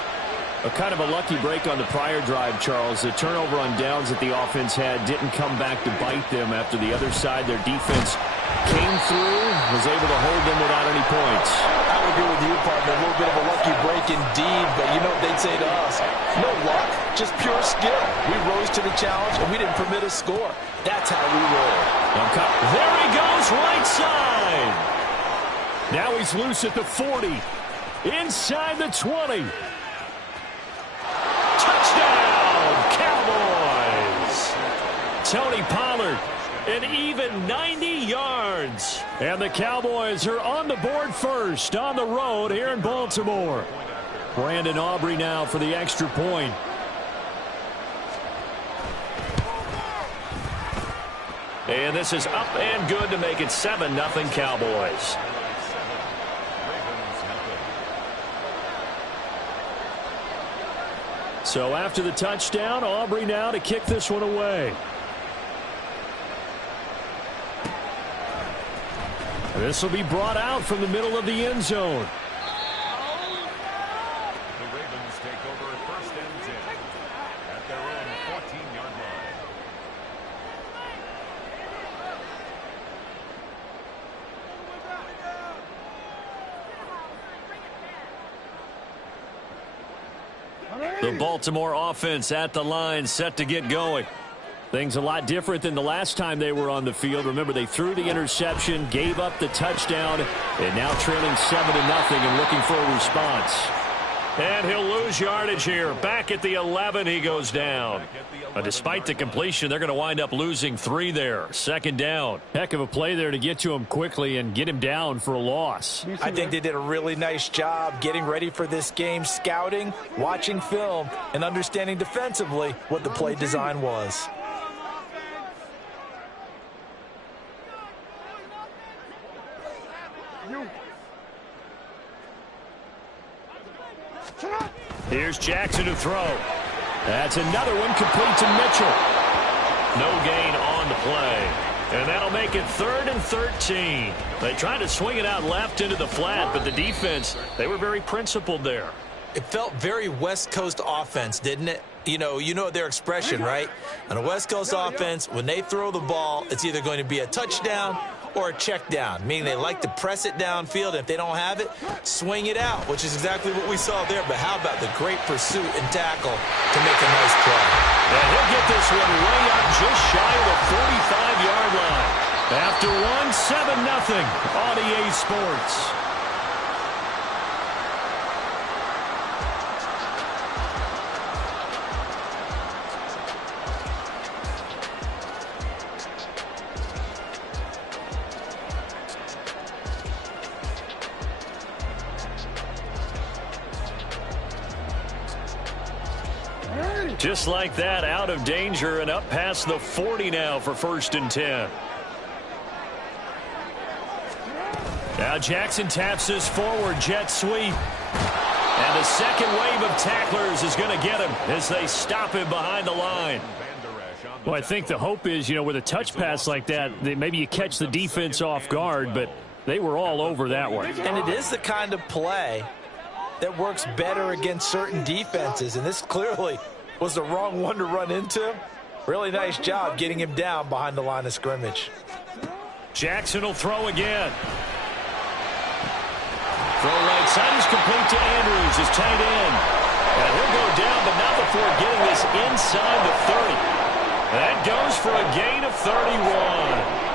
A kind of a lucky break on the prior drive, Charles. The turnover on downs that the offense had didn't come back to bite them after the other side. Their defense came through, was able to hold them without any points. I would agree with you, partner. A little bit of a lucky break indeed, but you know what they'd say to us? No luck, just pure skill. We rose to the challenge, and we didn't permit a score. That's how we roll. There he goes, right side. Now he's loose at the 40. Inside the 20. Touchdown, Cowboys. Tony Pollard, an even 90 yards. And the Cowboys are on the board first on the road here in Baltimore. Brandon Aubrey now for the extra point. And this is up and good to make it 7-0 Cowboys. So after the touchdown, Aubrey now to kick this one away. This will be brought out from the middle of the end zone. The Ravens take over 1st and 10 at their own 14-yard line. The Baltimore offense at the line, set to get going. Things a lot different than the last time they were on the field. Remember, they threw the interception, gave up the touchdown, and now trailing 7-0 and looking for a response. And he'll lose yardage here. Back at the 11, he goes down. Despite the completion, they're going to wind up losing 3 there. 2nd down. Heck of a play there to get to him quickly and get him down for a loss. I think they did a really nice job getting ready for this game, scouting, watching film, and understanding defensively what the play design was. Here's Jackson to throw. That's another one complete to Mitchell. No gain on the play. And that'll make it 3rd and 13. They tried to swing it out left into the flat, but the defense, they were very principled there. It felt very West Coast offense, didn't it? You know their expression, right? On a West Coast offense, when they throw the ball, it's either going to be a touchdown or a check down, meaning they like to press it downfield. If they don't have it, swing it out, which is exactly what we saw there. But how about the great pursuit and tackle to make a nice play? And he'll get this one way up just shy of the 45-yard line. After one, 7-0 on EA Sports. Just like that, out of danger and up past the 40 now for 1st and 10. Now Jackson taps this forward jet sweep. And the second wave of tacklers is going to get him as they stop him behind the line. Well, I think the hope is, with a touch pass like that, maybe you catch the defense off guard, but they were all over that one. And it is the kind of play that works better against certain defenses, and this clearly was the wrong one to run into. Really nice job getting him down behind the line of scrimmage. Jackson will throw again. Throw right side is complete to Andrews, his tight end. And he'll go down, but not before getting this inside the 30. That goes for a gain of 31.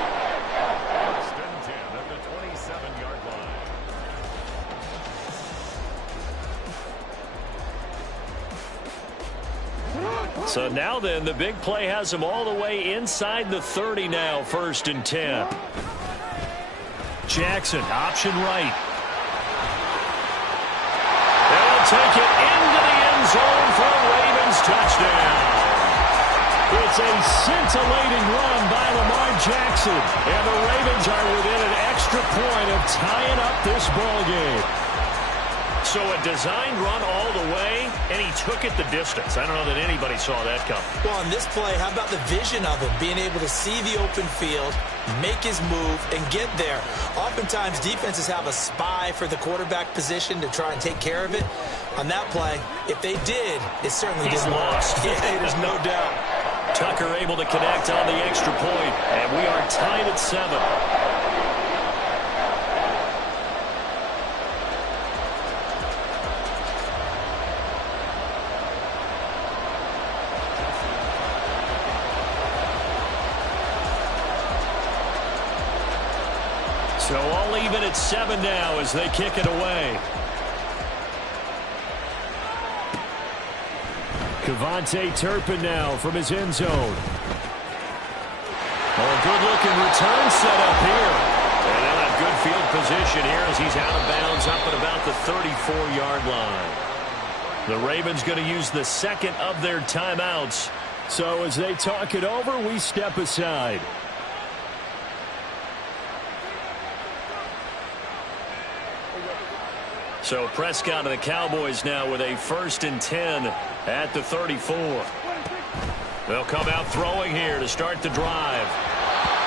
So now then, the big play has him all the way inside the 30 now, 1st and 10. Jackson, option right. They'll take it into the end zone for a Ravens touchdown. It's a scintillating run by Lamar Jackson, and the Ravens are within an extra point of tying up this ball game. So a designed run all the way, and he took it the distance. I don't know that anybody saw that coming. Well, on this play, how about the vision of him, being able to see the open field, make his move, and get there. Oftentimes, defenses have a spy for the quarterback position to try and take care of it. On that play, if they did, it certainly didn't work. Yeah, there's no doubt. Tucker able to connect on the extra point, and we are tied at 7. So all even at 7 now as they kick it away. Cavante Turpin now from his end zone. Oh, good-looking return set up here. And they'll have good field position here as he's out of bounds up at about the 34-yard line. The Ravens going to use the second of their timeouts. So as they talk it over, we step aside. So Prescott and the Cowboys now with a 1st and 10 at the 34. They'll come out throwing here to start the drive.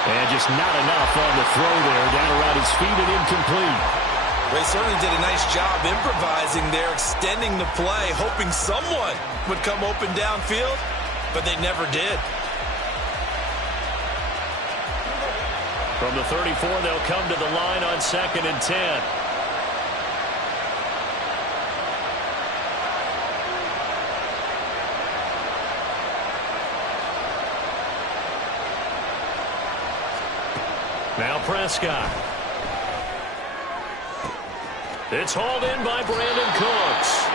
And just not enough on the throw there, down around his feet and incomplete. They certainly did a nice job improvising there, extending the play, hoping someone would come open downfield, but they never did. From the 34, they'll come to the line on 2nd and 10. Now Prescott. It's hauled in by Brandon Cooks.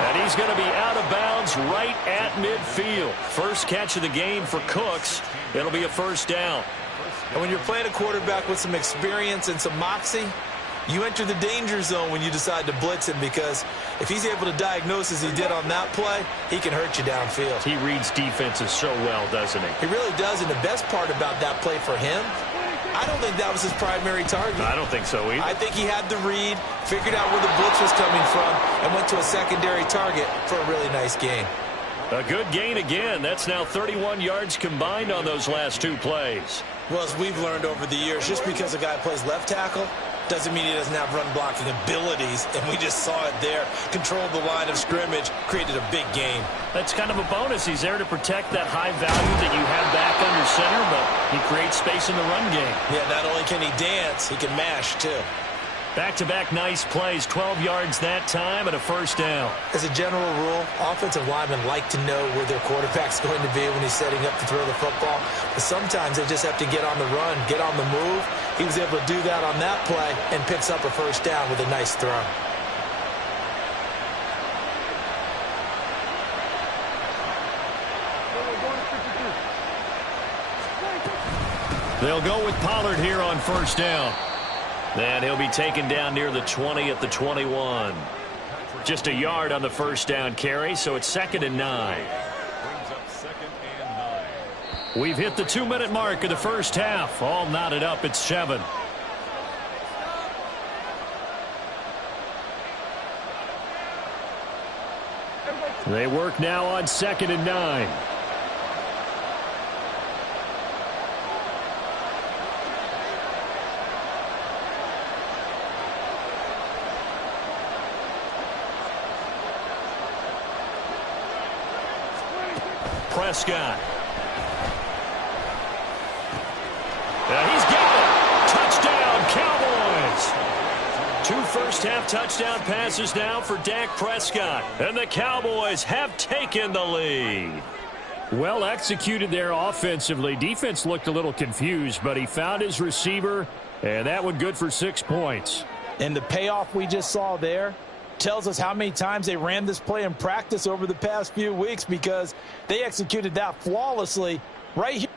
And he's going to be out of bounds right at midfield. First catch of the game for Cooks. It'll be a 1st down. And when you're playing a quarterback with some experience and some moxie, you enter the danger zone when you decide to blitz him, because if he's able to diagnose as he did on that play, he can hurt you downfield. He reads defenses so well, doesn't he? He really does, and the best part about that play for him, I don't think that was his primary target. I don't think so either. I think he had the read, figured out where the blitz was coming from, and went to a secondary target for a really nice gain. A good gain again. That's now 31 yards combined on those last 2 plays. Well, as we've learned over the years, just because a guy plays left tackle doesn't mean he doesn't have run-blocking abilities, and we just saw it there. Controlled the line of scrimmage, created a big gain. That's kind of a bonus. He's there to protect that high value that you have back under center, but he creates space in the run game. Yeah, not only can he dance, he can mash, too. Back-to-back nice plays, 12 yards that time and a 1st down. As a general rule, offensive linemen like to know where their quarterback's going to be when he's setting up to throw the football. But sometimes they just have to get on the run, get on the move. He was able to do that on that play and picks up a 1st down with a nice throw. They'll go with Pollard here on 1st down. And he'll be taken down near the 20 at the 21. Just a yard on the 1st down carry, so it's 2nd and 9. Brings up 2nd and 9. We've hit the 2-minute mark of the 1st half. All knotted up at 7. They work now on 2nd and 9. Prescott. He's got it. Touchdown, Cowboys. 2 first-half touchdown passes now for Dak Prescott. And the Cowboys have taken the lead. Well executed there offensively. Defense looked a little confused, but he found his receiver, and that one good for 6 points. And the payoff we just saw there tells us how many times they ran this play in practice over the past few weeks, because they executed that flawlessly right here.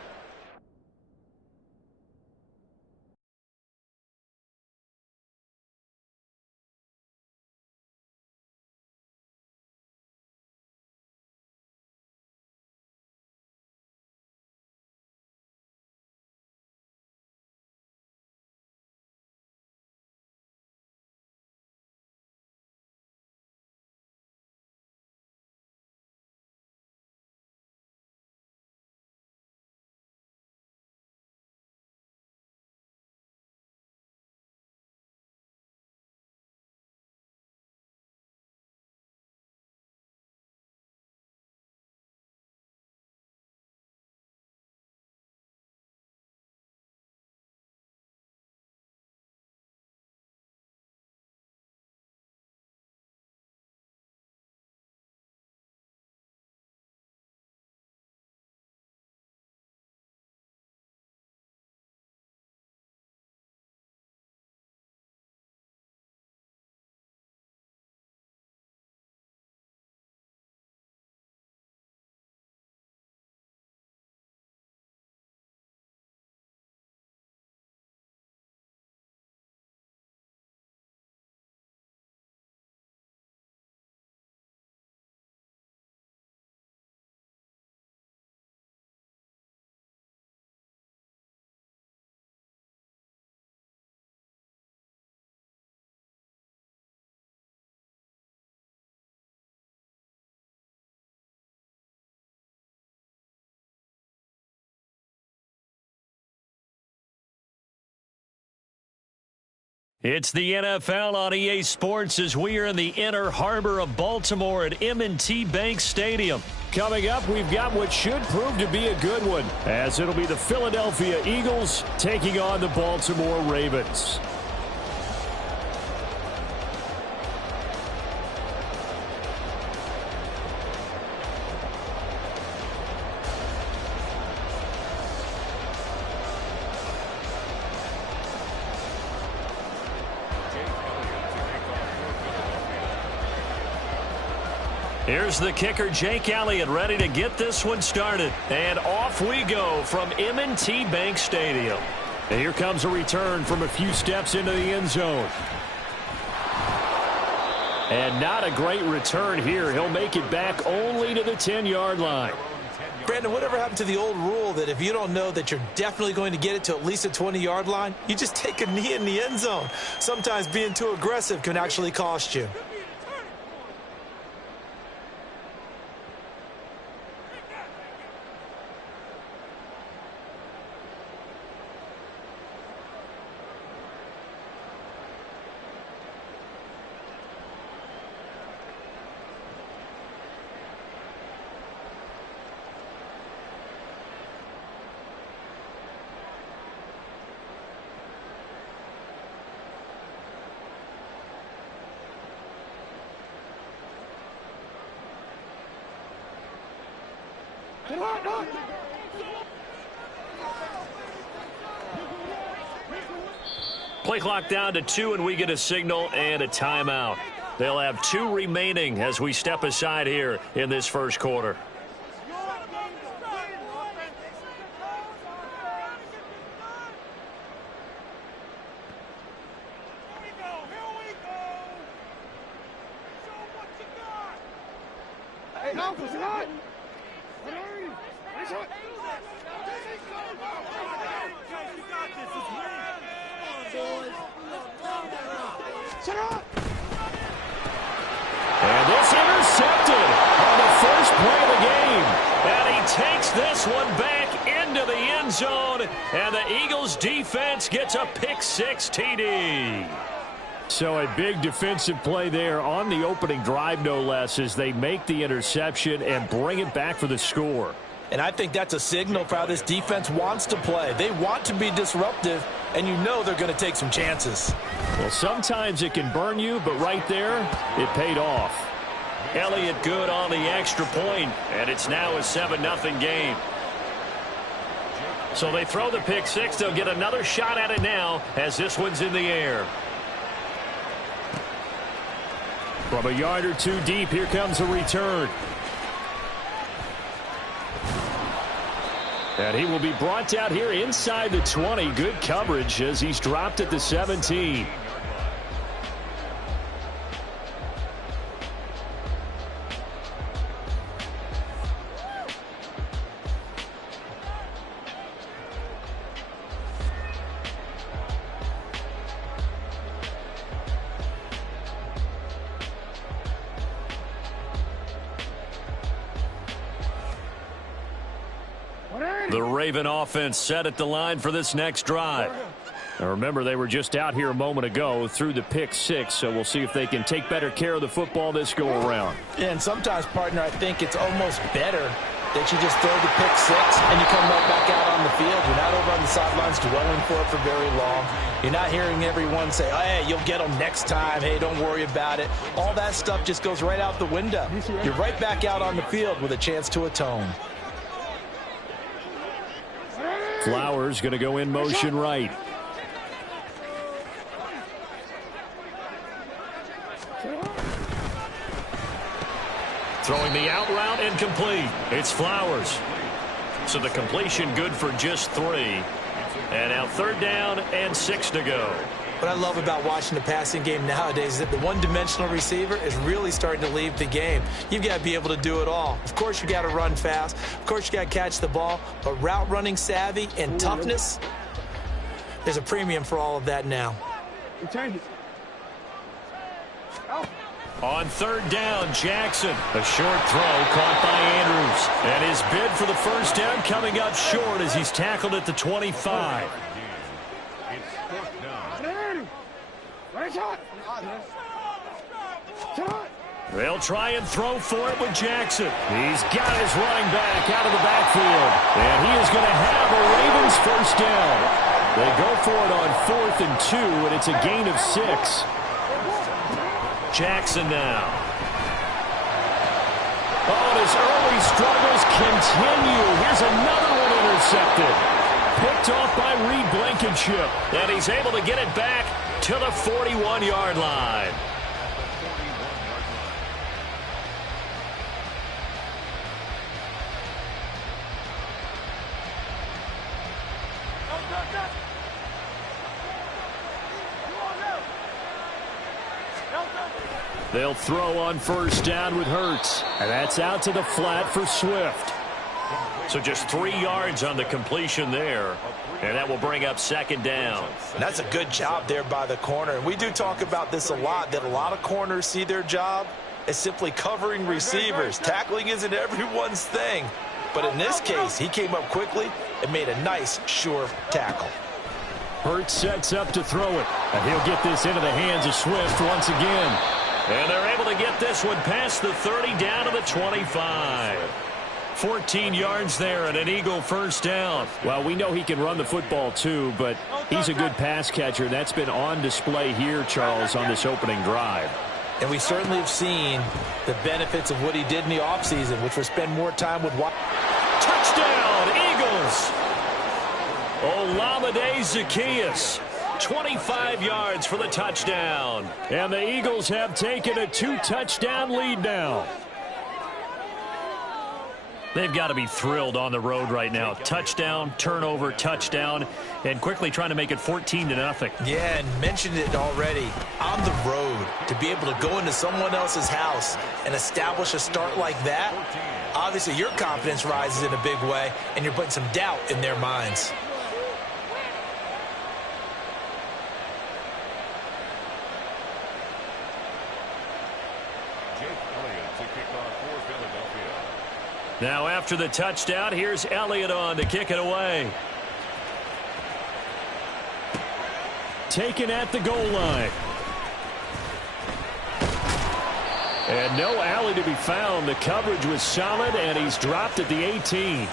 It's the NFL on EA Sports as we are in the inner harbor of Baltimore at M&T Bank Stadium. Coming up, we've got what should prove to be a good one, as it'll be the Philadelphia Eagles taking on the Baltimore Ravens. Here's the kicker, Jake Elliott, ready to get this one started. And off we go from M&T Bank Stadium. And here comes a return from a few steps into the end zone. And not a great return here. He'll make it back only to the 10-yard line. Brandon, whatever happened to the old rule that if you don't know that you're definitely going to get it to at least a 20-yard line, you just take a knee in the end zone. Sometimes being too aggressive can actually cost you. Play clock down to 2, and we get a signal and a timeout. They'll have 2 remaining as we step aside here in this first quarter. And this intercepted on the first play of the game. And he takes this one back into the end zone. And the Eagles defense gets a pick-6 TD. So a big defensive play there on the opening drive, no less, as they make the interception and bring it back for the score. And I think that's a signal for how this defense wants to play. They want to be disruptive, and you know they're going to take some chances. Well, sometimes it can burn you, but right there, it paid off. Elliott good on the extra point, and it's now a 7-0 game. So they throw the pick-6. They'll get another shot at it now as this one's in the air. From a yard or 2 deep, here comes a return. And he will be brought out here inside the 20. Good coverage as he's dropped at the 17. The Raven offense set at the line for this next drive. Now remember, they were just out here a moment ago through the pick-6, so we'll see if they can take better care of the football this go-around. Yeah, and sometimes, partner, I think it's almost better that you just throw the pick-6 and you come right back out on the field. You're not over on the sidelines dwelling for it for very long. You're not hearing everyone say, oh, hey, you'll get them next time. Hey, don't worry about it. All that stuff just goes right out the window. You're right back out on the field with a chance to atone. Flowers going to go in motion right. Throwing the out route and complete. It's Flowers. So the completion good for just 3. And now 3rd down and 6 to go. What I love about watching the passing game nowadays is that the one-dimensional receiver is really starting to leave the game. You've got to be able to do it all. Of course, you got to run fast. Of course, you got to catch the ball. But route running savvy and toughness, there's a premium for all of that now. On 3rd down, Jackson. A short throw caught by Andrews. And his bid for the first down coming up short as he's tackled at the 25. They'll try and throw for it with Jackson. He's got his running back out of the backfield. And he is going to have a Ravens first down. They go for it on 4th and 2, and it's a gain of 6. Jackson now. Oh, and his early struggles continue. Here's another one intercepted. Picked off by Reed Blankenship. And he's able to get it back to the 41-yard line. They'll throw on first down with Hurts. And that's out to the flat for Swift. So just 3 yards on the completion there. And that will bring up second down. And that's a good job there by the corner. And we do talk about this a lot, that a lot of corners see their job as simply covering receivers. Tackling isn't everyone's thing. But in this case, he came up quickly and made a nice, sure tackle. Hurts sets up to throw it. And he'll get this into the hands of Swift once again. And they're able to get this one past the 30 down to the 25. 14 yards there and an Eagle first down. Well, we know he can run the football too, but he's a good pass catcher. That's been on display here, Charles, on this opening drive. And we certainly have seen the benefits of what he did in the offseason, which was spend more time with... Touchdown, Eagles! Olamide Zaccheaus. 25 yards for the touchdown. And the Eagles have taken a 2-touchdown lead now. They've got to be thrilled on the road right now. Touchdown, turnover, touchdown, and quickly trying to make it 14-0. Yeah, and mentioned it already. On the road, to be able to go into someone else's house and establish a start like that, obviously your confidence rises in a big way, and you're putting some doubt in their minds. Now after the touchdown, here's Elliott on to kick it away. Taken at the goal line. And no alley to be found. The coverage was solid, and he's dropped at the 18.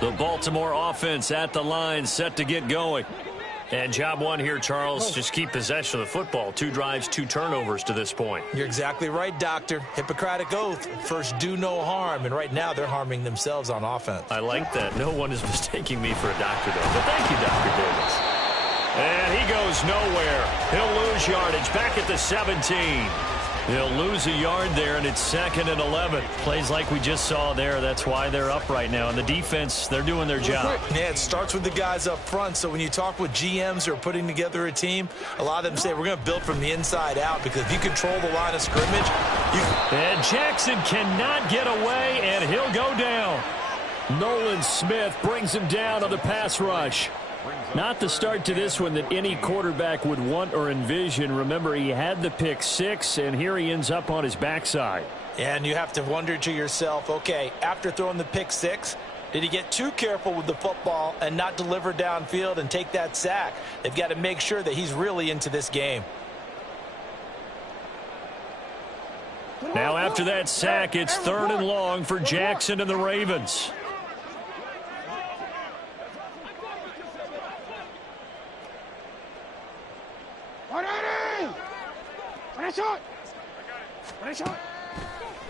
The Baltimore offense at the line, set to get going. And job one here, Charles, just keep possession of the football. 2 drives, 2 turnovers to this point. You're exactly right, Doctor. Hippocratic oath. First, do no harm. And right now, they're harming themselves on offense. I like that. No one is mistaking me for a doctor, though. But thank you, Dr. Davis. And he goes nowhere. He'll lose yardage back at the 17. He'll lose a yard there, and it's 2nd and 11. Plays like we just saw there. That's why they're up right now. And the defense, they're doing their job. Yeah, it starts with the guys up front. So when you talk with GMs who are putting together a team, a lot of them say we're going to build from the inside out, because if you control the line of scrimmage, and Jackson cannot get away, and he'll go down. Nolan Smith brings him down on the pass rush. Not the start to this one that any quarterback would want or envision. Remember, he had the pick 6, and here he ends up on his backside. And you have to wonder to yourself, okay, after throwing the pick 6, did he get too careful with the football and not deliver downfield and take that sack? They've got to make sure that he's really into this game. Now after that sack, it's 3rd and long for Jackson and the Ravens.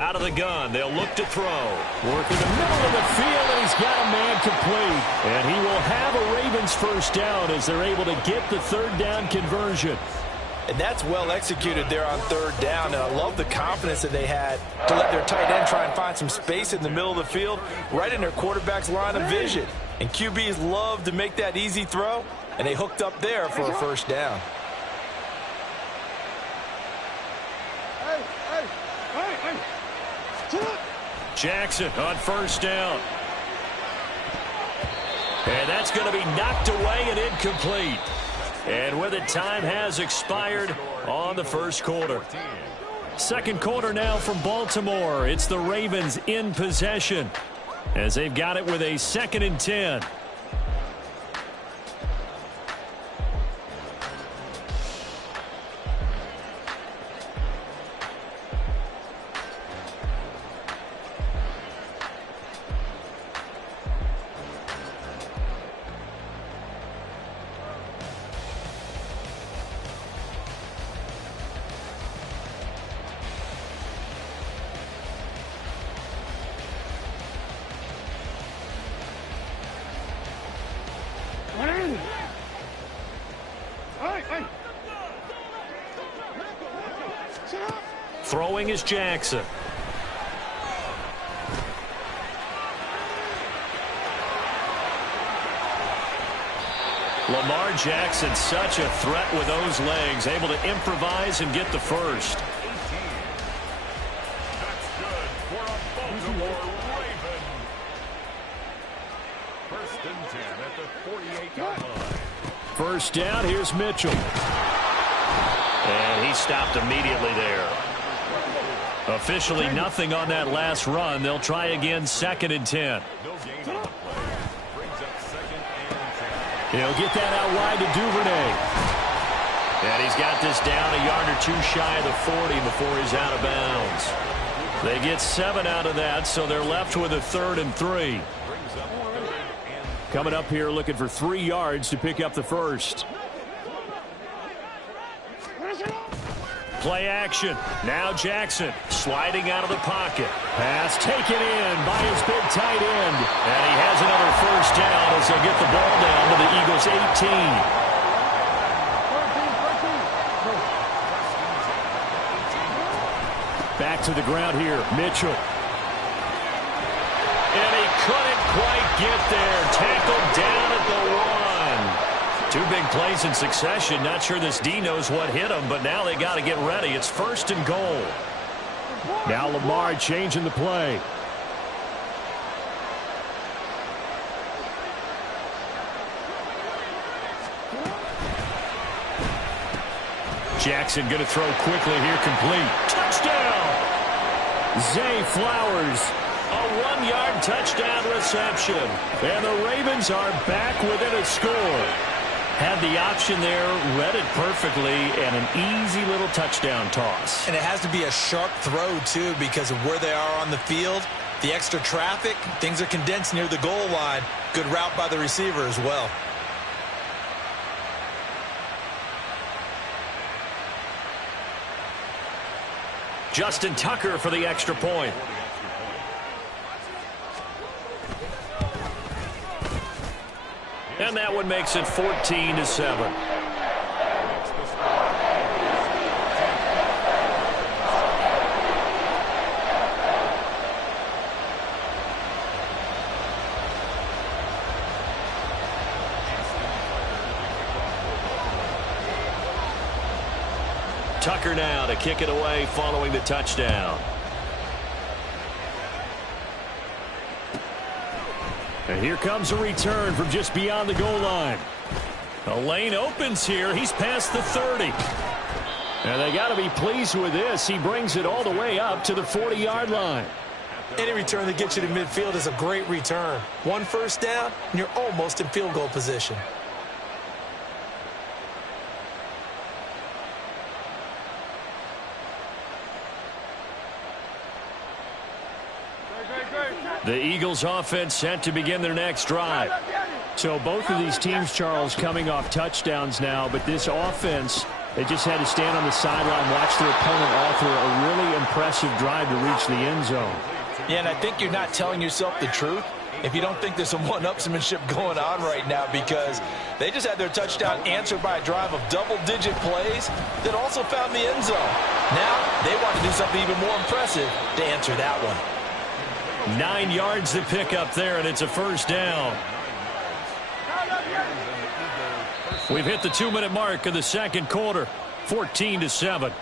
Out of the gun, they'll look to throw. Working the middle of the field, and he's got a man complete. And he will have a Ravens first down as they're able to get the 3rd down conversion. And that's well executed there on 3rd down. And I love the confidence that they had to let their tight end try and find some space in the middle of the field, right in their quarterback's line of vision. And QBs love to make that easy throw, and they hooked up there for a first down. Jackson on first down. And that's going to be knocked away and incomplete. And with it, time has expired on the first quarter. Second quarter now from Baltimore. It's the Ravens in possession as they've got it with a 2nd and 10. Throwing is Jackson. Lamar Jackson, such a threat with those legs, able to improvise and get the first. That's good for a Baltimore Raven. 1st and 10 at the 48-yard line. First down, here's Mitchell. And he stopped immediately there. Officially nothing on that last run. They'll try again, 2nd and 10. No gain on the play. Brings up 2nd and 10. He'll get that out wide to Duvernay. And he's got this down a yard or two shy of the 40 before he's out of bounds. They get 7 out of that, so they're left with a 3rd and 3. Coming up here looking for 3 yards to pick up the first. Play action. Now Jackson sliding out of the pocket. Pass taken in by his big tight end. And he has another first down as they'll get the ball down to the Eagles' 18. Back to the ground here. Mitchell. And he couldn't quite get there. Tackled down at the 1. 2 big plays in succession. Not sure this D knows what hit him, but now they got to get ready. It's 1st and goal. Now Lamar changing the play. Jackson going to throw quickly here, complete. Touchdown! Zay Flowers. A 1-yard touchdown reception. And the Ravens are back within a score. Had the option there, read it perfectly, and an easy little touchdown toss. And it has to be a sharp throw, too, because of where they are on the field. The extra traffic, things are condensed near the goal line. Good route by the receiver as well. Justin Tucker for the extra point. And that one makes it 14-7. Tucker now to kick it away following the touchdown. And here comes a return from just beyond the goal line. A lane opens here. He's past the 30. And they got to be pleased with this. He brings it all the way up to the 40-yard line. Any return that gets you to midfield is a great return. 1 first down, and you're almost in field goal position. The Eagles offense set to begin their next drive. So both of these teams, Charles, coming off touchdowns now, but this offense, they just had to stand on the sideline, watch their opponent offer a really impressive drive to reach the end zone. Yeah, and I think you're not telling yourself the truth if you don't think there's some one-upsmanship going on right now, because they just had their touchdown answered by a drive of double-digit plays that also found the end zone. Now they want to do something even more impressive to answer that one. 9 yards to pick up there, and it's a first down. We've hit the 2-minute mark of the second quarter, 14-7.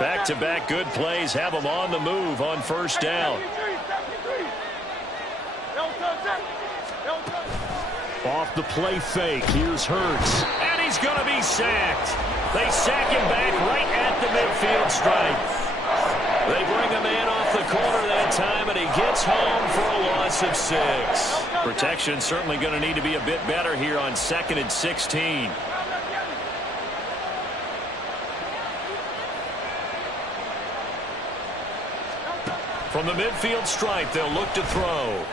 Back-to-back good plays have them on the move on first down. Off the play fake, here's Hurts. And he's going to be sacked. They sack him back right at the midfield stripe. They bring a man off the corner that time, and he gets home for a loss of 6. Protection certainly going to need to be a bit better here on 2nd and 16. From the midfield stripe, they'll look to throw.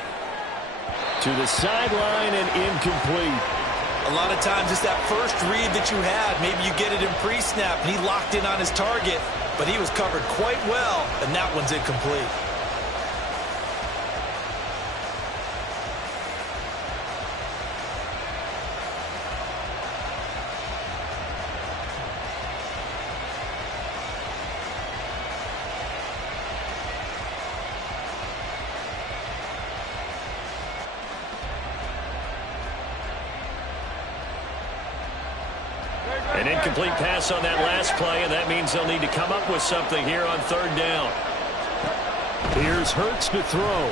To the sideline and incomplete. A lot of times it's that first read that you had. Maybe you get it in pre-snap, and he locked in on his target, but he was covered quite well, and that one's incomplete. An incomplete pass on that last play, and that means they'll need to come up with something here on 3rd down. Here's Hurts to throw.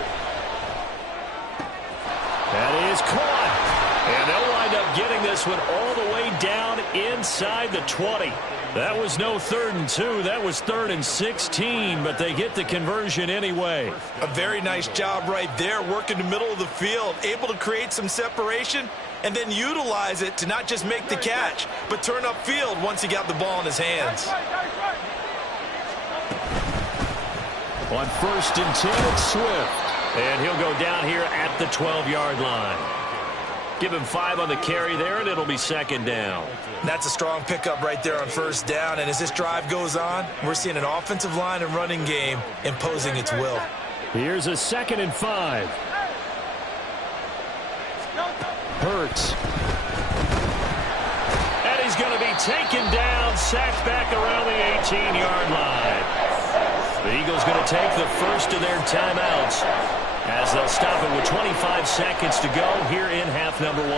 That is caught. And they'll wind up getting this one all the way down inside the 20. That was no 3rd and 2. That was 3rd and 16, but they get the conversion anyway. A very nice job right there, working the middle of the field, able to create some separation, and then utilize it to not just make the catch, but turn upfield once he got the ball in his hands. On 1st and 10, it's Swift. And he'll go down here at the 12-yard line. Give him 5 on the carry there, and it'll be 2nd down. That's a strong pickup right there on 1st down, and as this drive goes on, we're seeing an offensive line and running game imposing its will. Here's a 2nd and 5. Hurts. And he's going to be taken down, sacked back around the 18-yard line. The Eagles going to take the first of their timeouts as they'll stop it with 25 seconds to go here in half number 1.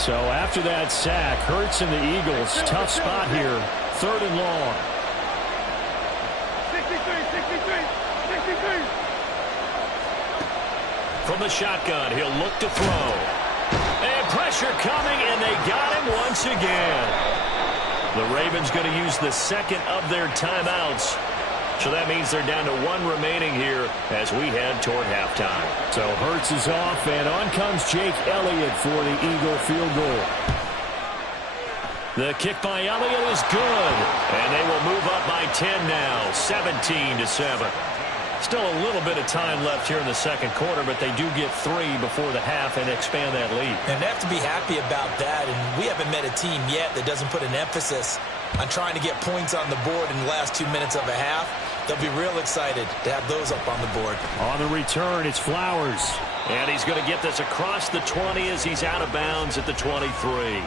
So after that sack, Hurts and the Eagles, tough spot here, 3rd and long. 63. From the shotgun, he'll look to throw. And pressure coming, and they got him once again. The Ravens going to use the 2nd of their timeouts. So that means they're down to 1 remaining here as we head toward halftime. So Hurts is off, and on comes Jake Elliott for the Eagle field goal. The kick by Elliott is good, and they will move up by 10 now, 17-7. Still a little bit of time left here in the 2nd quarter, but they do get 3 before the half and expand that lead. And they have to be happy about that, and we haven't met a team yet that doesn't put an emphasis on trying to get points on the board in the last 2 minutes of a half. They'll be real excited to have those up on the board. On the return, it's Flowers. And he's going to get this across the 20 as he's out of bounds at the 23.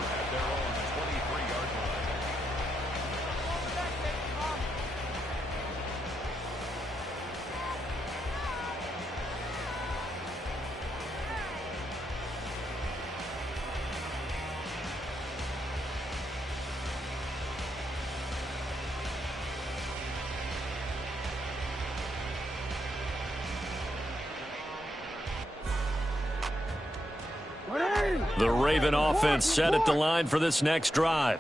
The Raven offense set at the line for this next drive.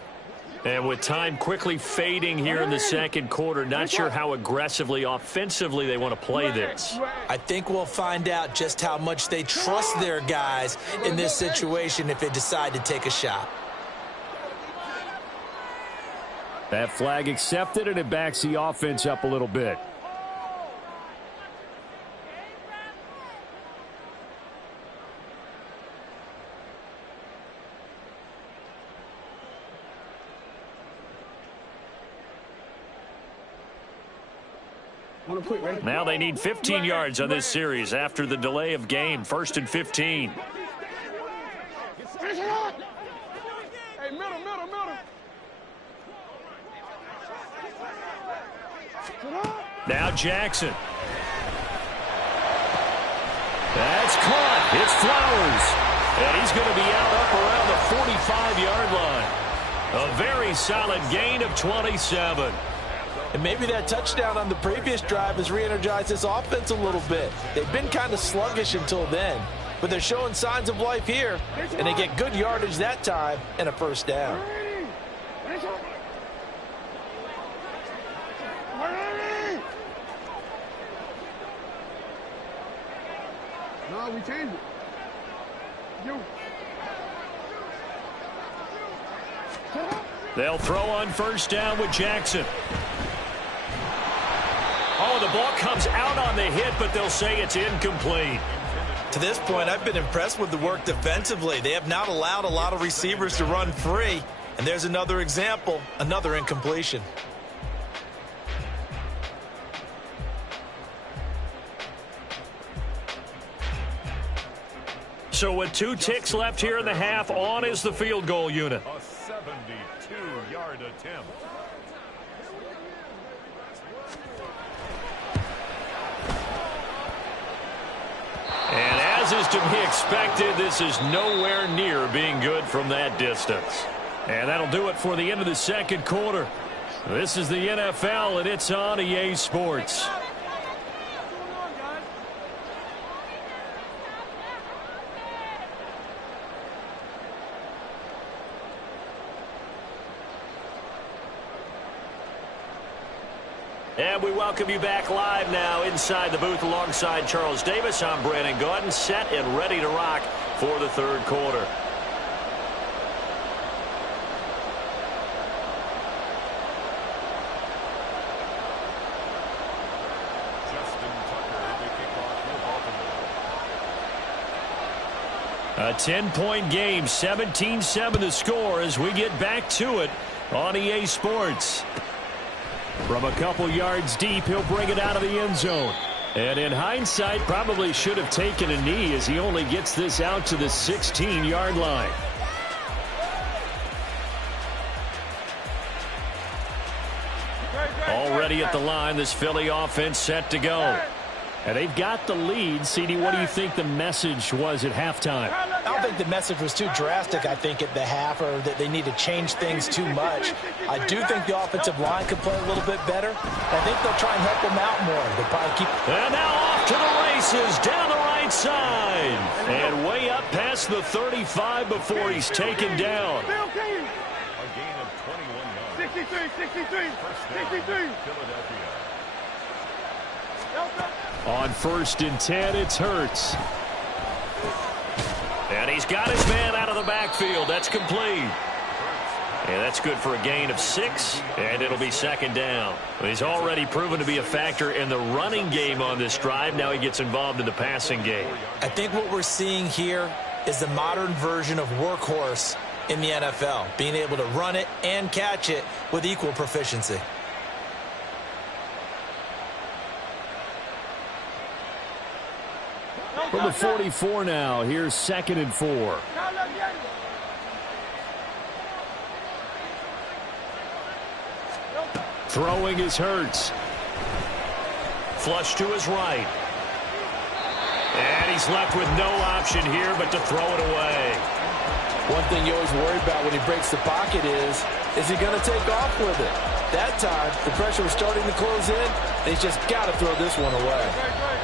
And with time quickly fading here in the 2nd quarter, not sure how aggressively, offensively they want to play this. I think we'll find out just how much they trust their guys in this situation if they decide to take a shot. That flag accepted, and it backs the offense up a little bit. Now they need 15 yards on this series after the delay of game. 1st and 15. Hey, middle. Now Jackson. That's caught. It's Flowers. And he's going to be out up around the 45-yard line. A very solid gain of 27. And maybe that touchdown on the previous drive has re-energized this offense a little bit. They've been kind of sluggish until then, but they're showing signs of life here, and they get good yardage that time and a first down. No, we changed it. They'll throw on first down with Jackson. Oh, the ball comes out on the hit, but they'll say it's incomplete. To this point, I've been impressed with the work defensively. They have not allowed a lot of receivers to run free. And there's another example, another incompletion. So with 2 ticks left here in the half, on is the field goal unit. A 72-yard attempt. And as is to be expected, this is nowhere near being good from that distance. And that'll do it for the end of the second quarter. This is the NFL, and it's on EA Sports. And we welcome you back live now inside the booth alongside Charles Davis. I'm Brandon Gaudin, set and ready to rock for the third quarter. A 10-point game, 17-7 the score as we get back to it on EA Sports. From a couple yards deep, he'll bring it out of the end zone. And in hindsight, probably should have taken a knee as he only gets this out to the 16-yard line. Already at the line, this Philly offense set to go. And they've got the lead. CD, what do you think the message was at halftime? I don't think the message was too drastic, I think, at the half, or that they need to change things too much. I do think the offensive line could play a little bit better. I think they'll try and help them out more. They'll probably keep... And now off to the races, down the right side. And way up past the 35 before he's taken down. A gain of 21 yards. 63. Philadelphia. On 1st and 10, it's Hurts. And he's got his man out of the backfield. That's complete. And that's good for a gain of 6, and it'll be second down. He's already proven to be a factor in the running game on this drive. Now he gets involved in the passing game. I think what we're seeing here is the modern version of workhorse in the NFL, being able to run it and catch it with equal proficiency. From the 44 now, here's 2nd and 4. Throwing is Hurts. Flush to his right. And he's left with no option here but to throw it away. One thing you always worry about when he breaks the pocket is he going to take off with it? That time, the pressure was starting to close in. He's just got to throw this one away.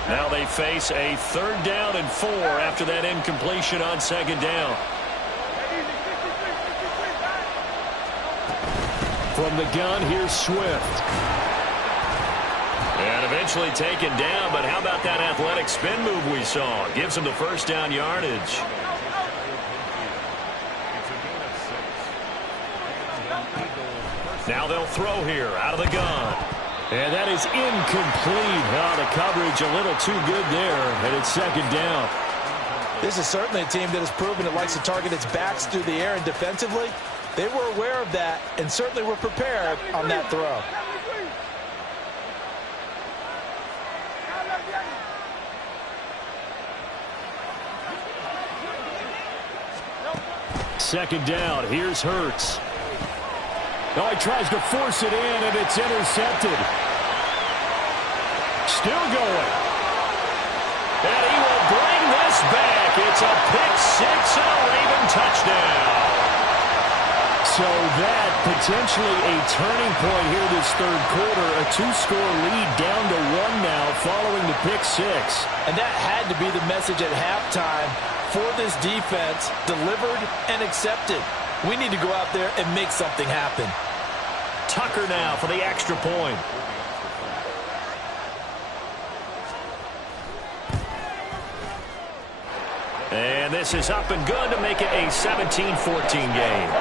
Now they face a 3rd down and 4 after that incompletion on 2nd down. From the gun, here's Swift. And eventually taken down, but how about that athletic spin move we saw? Gives him the 1st down yardage. Now they'll throw here out of the gun. And that is incomplete. Oh, the coverage a little too good there, and it's 2nd down. This is certainly a team that has proven it likes to target its backs through the air, and defensively, they were aware of that and certainly were prepared on that throw. Second down. Here's Hurts. Oh, he tries to force it in, and it's intercepted. Still going. And he will bring this back. It's a pick 6 and a Raven touchdown. So that potentially a turning point here this third quarter. A two-score lead down to 1 now following the pick six. And that had to be the message at halftime for this defense, delivered and accepted. We need to go out there and make something happen. Tucker now for the extra point. And this is up and good to make it a 17-14 game.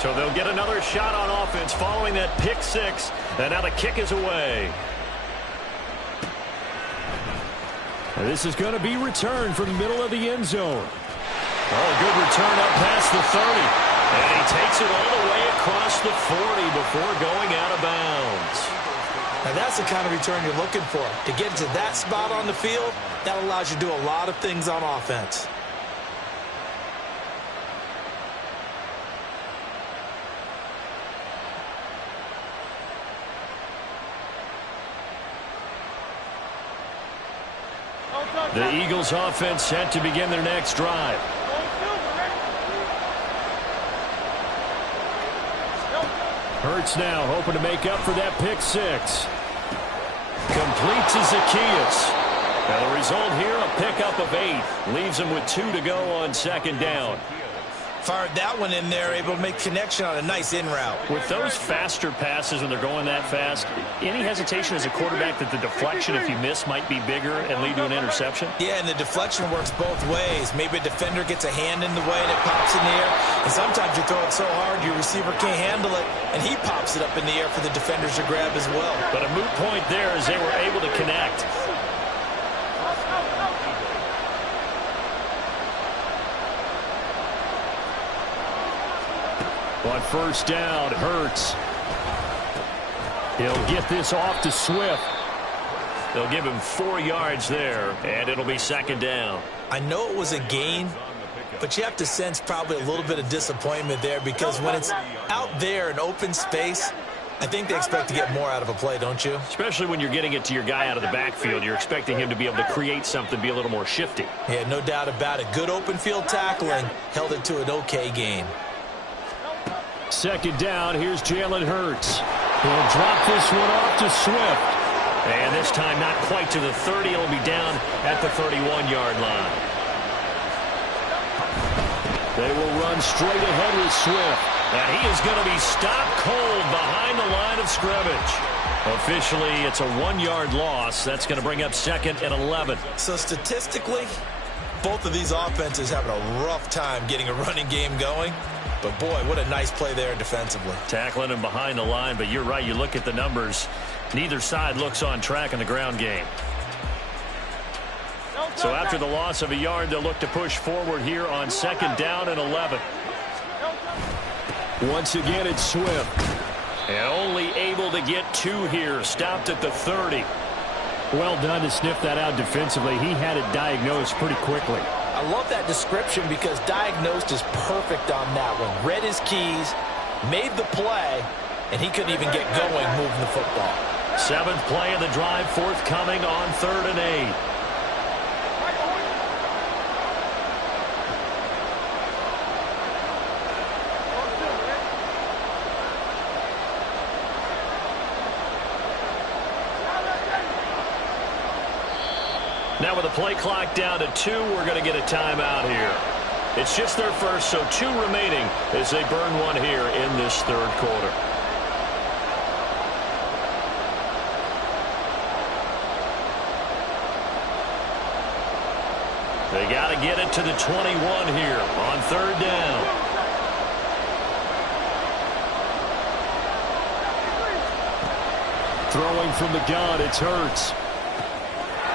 So they'll get another shot on offense following that pick six. And now the kick is away. And this is going to be returned from the middle of the end zone. Oh, good return up past the 30. And he takes it all the way across the 40 before going out of bounds. Now that's the kind of return you're looking for. To get to that spot on the field, that allows you to do a lot of things on offense. The Eagles offense set to begin their next drive. Hurts now hoping to make up for that pick six. Complete to Zacchaeus. Now the result here, a pickup of 8. Leaves him with 2 to go on second down. Fired that one in there, able to make connection on a nice in route. With those faster passes when they're going that fast, any hesitation as a quarterback that the deflection, if you miss, might be bigger and lead to an interception? Yeah, and the deflection works both ways. Maybe a defender gets a hand in the way and it pops in the air. And sometimes you throw it so hard your receiver can't handle it, and he pops it up in the air for the defenders to grab as well. But a moot point there as they were able to connect. On first down, Hurts. He'll get this off to Swift. They'll give him 4 yards there, and it'll be second down. I know it was a gain, but you have to sense probably a little bit of disappointment there, because when it's out there in open space, I think they expect to get more out of a play, don't you? Especially when you're getting it to your guy out of the backfield. You're expecting him to be able to create something, be a little more shifty. Yeah, no doubt about it. Good open field tackling held it to an okay gain. Second down, here's Jalen Hurts. He'll drop this one off to Swift. And this time not quite to the 30. It'll be down at the 31-yard line. They will run straight ahead with Swift. And he is going to be stopped cold behind the line of scrimmage. Officially, it's a 1-yard loss. That's going to bring up second and 11. So statistically, both of these offenses having a rough time getting a running game going. But, boy, what a nice play there defensively. Tackling him behind the line, but you're right. You look at the numbers. Neither side looks on track in the ground game. So after the loss of a yard, they'll look to push forward here on second down and 11. Once again, it's Swift. And only able to get 2 here. Stopped at the 30. Well done to sniff that out defensively. He had it diagnosed pretty quickly. I love that description because diagnosed is perfect on that one. Read his keys, made the play, and he couldn't even get going moving the football. 7th play of the drive, forthcoming on 3rd and 8. Now with the play clock down to 2, we're going to get a timeout here. It's just their first, so 2 remaining as they burn one here in this third quarter. They got to get it to the 21 here on 3rd down. Throwing from the gun, it's Hurts.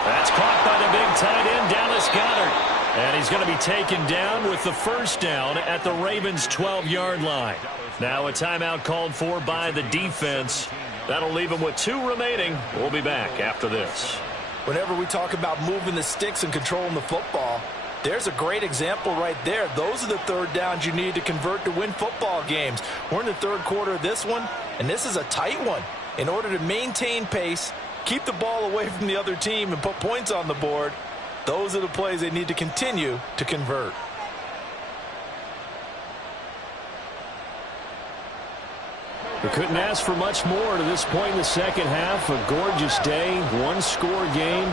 That's caught by the big tight end, Dallas Goedert. And he's going to be taken down with the first down at the Ravens' 12-yard line. Now a timeout called for by the defense. That'll leave them with 2 remaining. We'll be back after this. Whenever we talk about moving the sticks and controlling the football, there's a great example right there. Those are the 3rd downs you need to convert to win football games. We're in the 3rd quarter of this one, and this is a tight one. In order to maintain pace, keep the ball away from the other team, and put points on the board, Those are the plays they need to continue to convert. We couldn't ask for much more to this point in the second half. A gorgeous day, one-score game.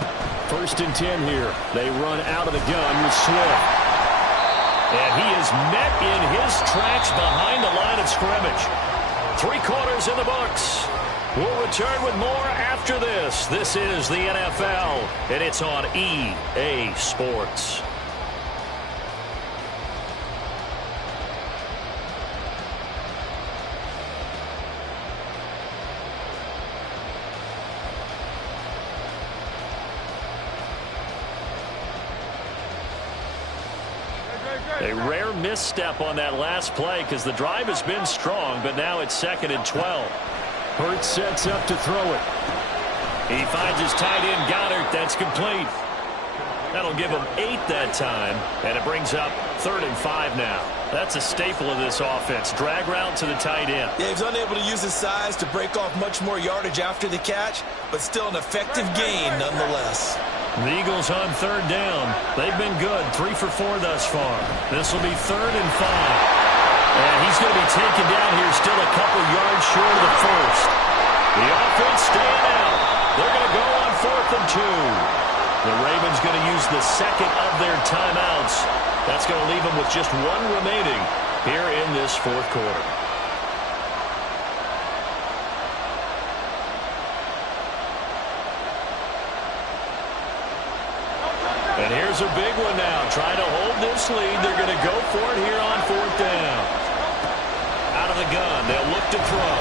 1st and 10 here. They run out of the gun with Swift. And he is met in his tracks behind the line of scrimmage. 3 quarters in the books. We'll return with more after this. This is the NFL, and it's on EA Sports. A rare misstep on that last play because the drive has been strong, but now it's 2nd and 12. Hurts sets up to throw it. He finds his tight end, Goddard. That's complete. That'll give him 8 that time, and it brings up 3rd and 5 now. That's a staple of this offense. Drag route to the tight end. Yeah, he's unable to use his size to break off much more yardage after the catch, but still an effective gain nonetheless. The Eagles on 3rd down. They've been good, 3 for 4 thus far. This will be 3rd and 5. And he's going to be taken down here, still a couple yards short of the first. The offense staying out. They're going to go on 4th and 2. The Ravens going to use the 2nd of their timeouts. That's going to leave them with just 1 remaining here in this 4th quarter. And here's a big one now. Trying to hold this lead. They're going to go for it here on 4th down. Out of the gun. They'll look to throw.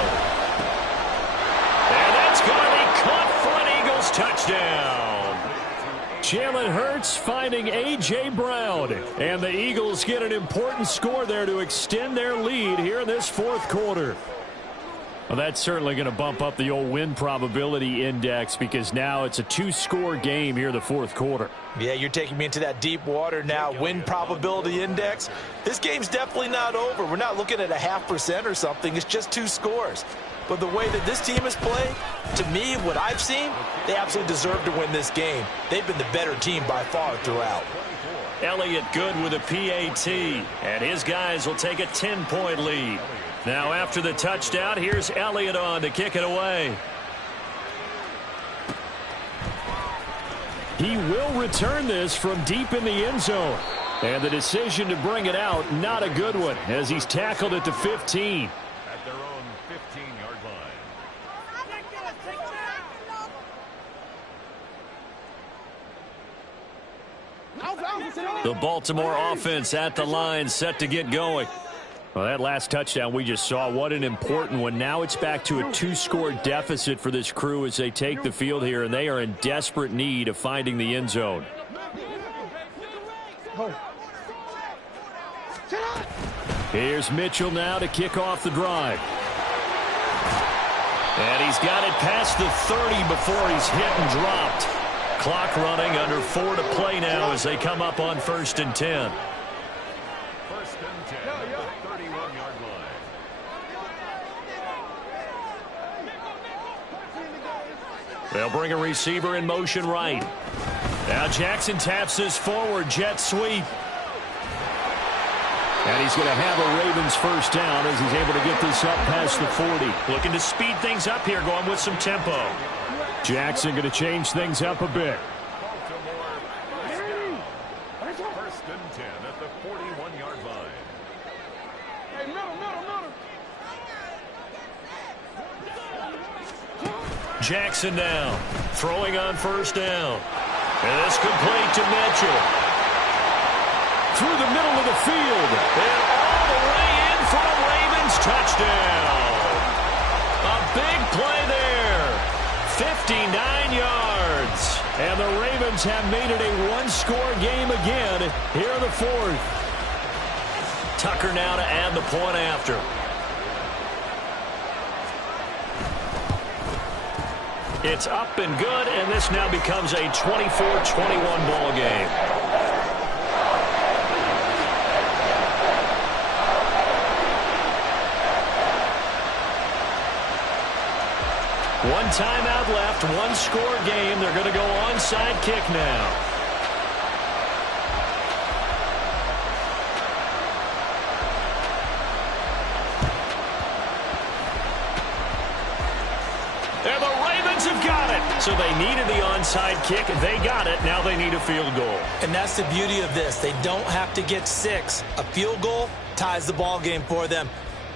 And that's going to be caught for an Eagles touchdown. Jalen Hurts finding A.J. Brown. And the Eagles get an important score there to extend their lead here in this 4th quarter. Well, that's certainly going to bump up the old win probability index because now it's a 2-score game here in the 4th quarter. Yeah, you're taking me into that deep water now. Win probability index. This game's definitely not over. We're not looking at a 0.5% or something. It's just 2 scores. But the way that this team has played, to me, what I've seen, they absolutely deserve to win this game. They've been the better team by far throughout. Elliott good with a PAT, and his guys will take a 10-point lead. Now after the touchdown, here's Elliott on to kick it away. He will return this from deep in the end zone. And the decision to bring it out, not a good one, as he's tackled at the 15. At their own 15-yard line. The Baltimore offense at the line, set to get going. Well, that last touchdown we just saw, what an important one. Now it's back to a 2-score deficit for this crew as they take the field here, and they are in desperate need of finding the end zone. Here's Mitchell now to kick off the drive. And he's got it past the 30 before he's hit and dropped. Clock running, under 4 to play now as they come up on 1st and 10. 1st and 10 at the 31-yard line. They'll bring a receiver in motion right. Now Jackson taps this forward, jet sweep. And he's going to have a Ravens 1st down as he's able to get this up past the 40. Looking to speed things up here, going with some tempo. Jackson going to change things up a bit. Baltimore 1st and 10 at the 41-yard line. Hey, middle. Jackson now, throwing on 1st down. And it's complete to Mitchell. Through the middle of the field. And all the way in for a Ravens touchdown. A big play there. 59 yards. And the Ravens have made it a 1-score game again here in the 4th. Tucker now to add the point after. It's up and good, and this now becomes a 24-21 ball game. One timeout left, 1-score game. They're going to go onside kick now. And the Ravens have got it. So they needed the onside kick. They got it. Now they need a field goal. And that's the beauty of this. They don't have to get 6. A field goal ties the ball game for them.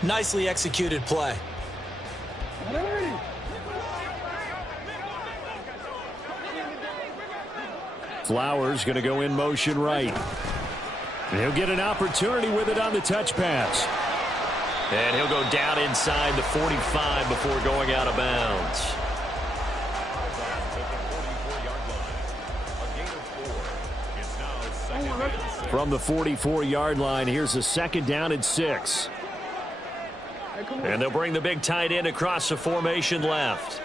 Nicely executed play. Flowers going to go in motion right. And he'll get an opportunity with it on the touch pass. And he'll go down inside the 45 before going out of bounds. From the 44-yard line, here's a 2nd down and 6. And they'll bring the big tight end across the formation left.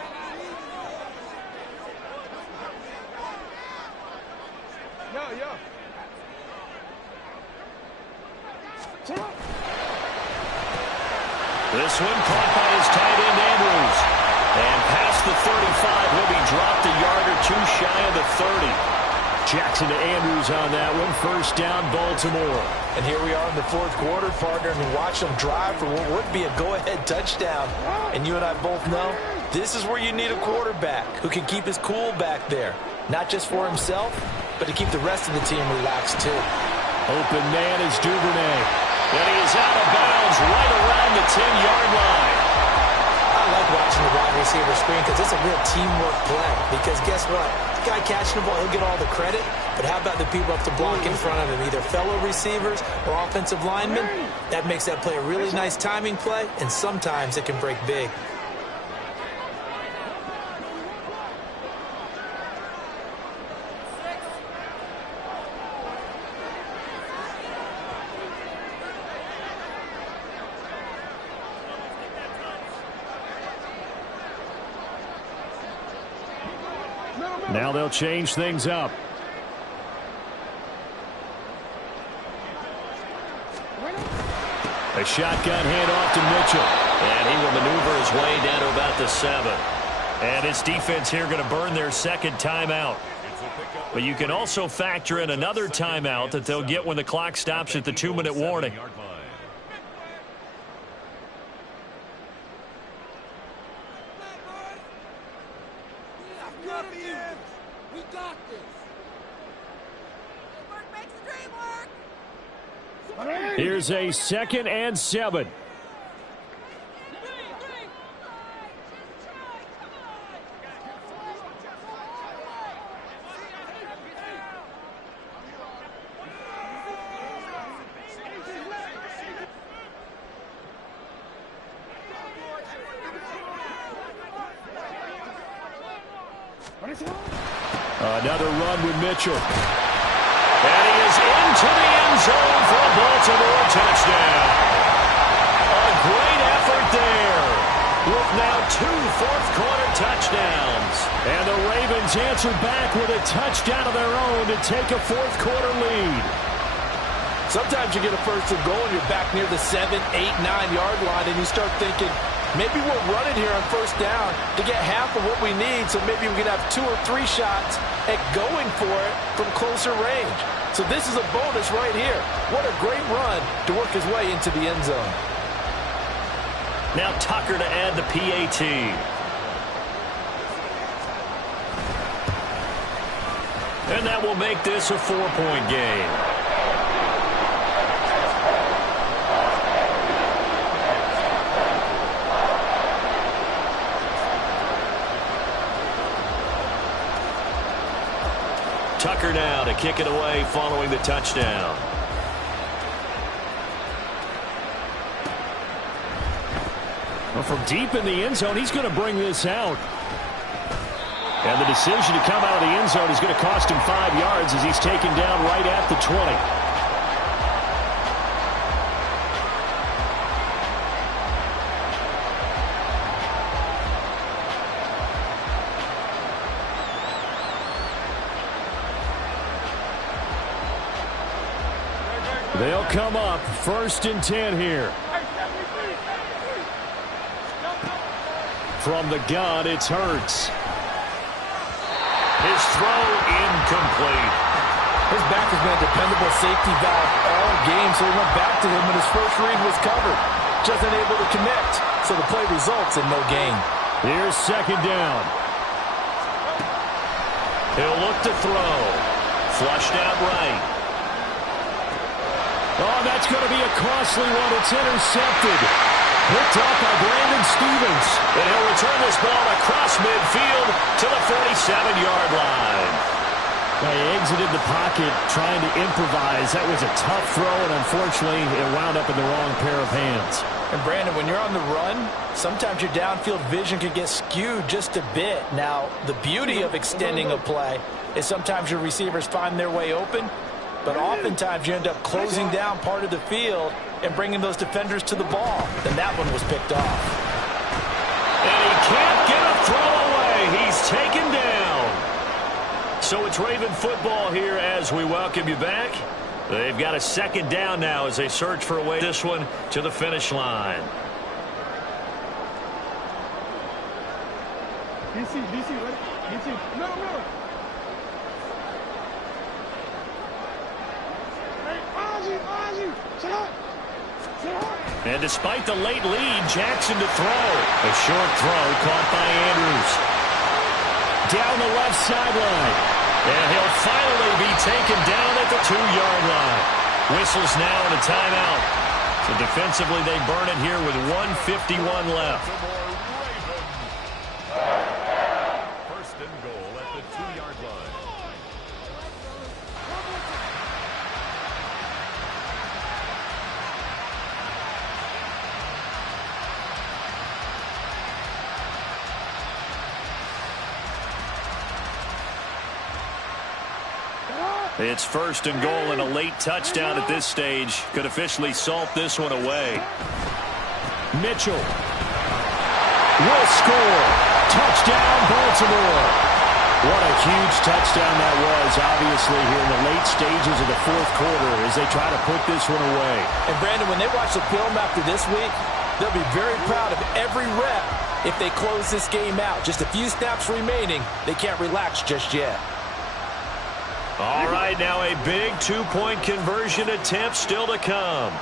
This one caught by his tight end, Andrews. And past the 35, he'll be dropped a yard or 2 shy of the 30. Jackson to Andrews on that one. 1st down, Baltimore. And here we are in the 4th quarter, partner, and watch them drive for what would be a go-ahead touchdown. And you and I both know this is where you need a quarterback who can keep his cool back there. Not just for himself, but to keep the rest of the team relaxed, too. Open man is Duvernay. And he is out of bounds right around the 10-yard line. I like watching the wide receiver screen because it's a real teamwork play. Because guess what? The guy catching the ball, he'll get all the credit. But how about the people up to block in front of him, either fellow receivers or offensive linemen? That makes that play a really nice timing play, and sometimes it can break big. Now they'll change things up. A shotgun handoff to Mitchell. And he will maneuver his way down to about the 7. And his defense here going to burn their 2nd timeout. But you can also factor in another timeout that they'll get when the clock stops at the 2-minute warning. Here's a 2nd and 7. Another run with Mitchell. And he is into the end zone for a Baltimore touchdown. A great effort there. With now 2 fourth-quarter touchdowns. And the Ravens answer back with a touchdown of their own to take a fourth-quarter lead. Sometimes you get a 1st and goal and you're back near the 7, 8, 9-yard line, and you start thinking, maybe we'll run it here on 1st down to get half of what we need, so maybe we can have 2 or 3 shots at going for it from closer range. So this is a bonus right here. What a great run to work his way into the end zone. Now Tucker to add the PAT. And that will make this a 4-point game. Tucker now to kick it away following the touchdown. Well, from deep in the end zone, he's going to bring this out. And the decision to come out of the end zone is going to cost him 5 yards as he's taken down right at the 20. They'll come up 1st and 10 here. From the gun, it's Hurts. His throw incomplete. His back has been a dependable safety valve all game, so he went back to him when his first read was covered. Just unable to connect, so the play results in no gain. Here's second down. He'll look to throw. Flushed out right. Oh, that's going to be a costly one. It's intercepted. Picked up by Brandon Stevens. And he'll return this ball across midfield to the 47-yard line. He exited the pocket trying to improvise. That was a tough throw, and unfortunately, it wound up in the wrong pair of hands. And Brandon, when you're on the run, sometimes your downfield vision can get skewed just a bit. Now, the beauty of extending a play is sometimes your receivers find their way open, but oftentimes you end up closing down part of the field and bringing those defenders to the ball. And that one was picked off. And he can't get a throw away. He's taken down. So it's Raven football here as we welcome you back. They've got a second down now as they search for a way this one to the finish line. DC, ready? DC, no. Hey, Ozzy, shut up. And despite the late lead, Jackson to throw. A short throw caught by Andrews. Down the left sideline. And he'll finally be taken down at the 2-yard line. Whistles now and a timeout. So defensively, they burn it here with 1:51 left. First and goal at the 2-yard line. It's first and goal, and a late touchdown at this stage could officially salt this one away. Mitchell will score. Touchdown, Baltimore. What a huge touchdown that was, obviously, here in the late stages of the fourth quarter as they try to put this one away. And, Brandon, when they watch the film after this week, they'll be very proud of every rep if they close this game out. Just a few snaps remaining. They can't relax just yet. All right, now a big two-point conversion attempt still to come.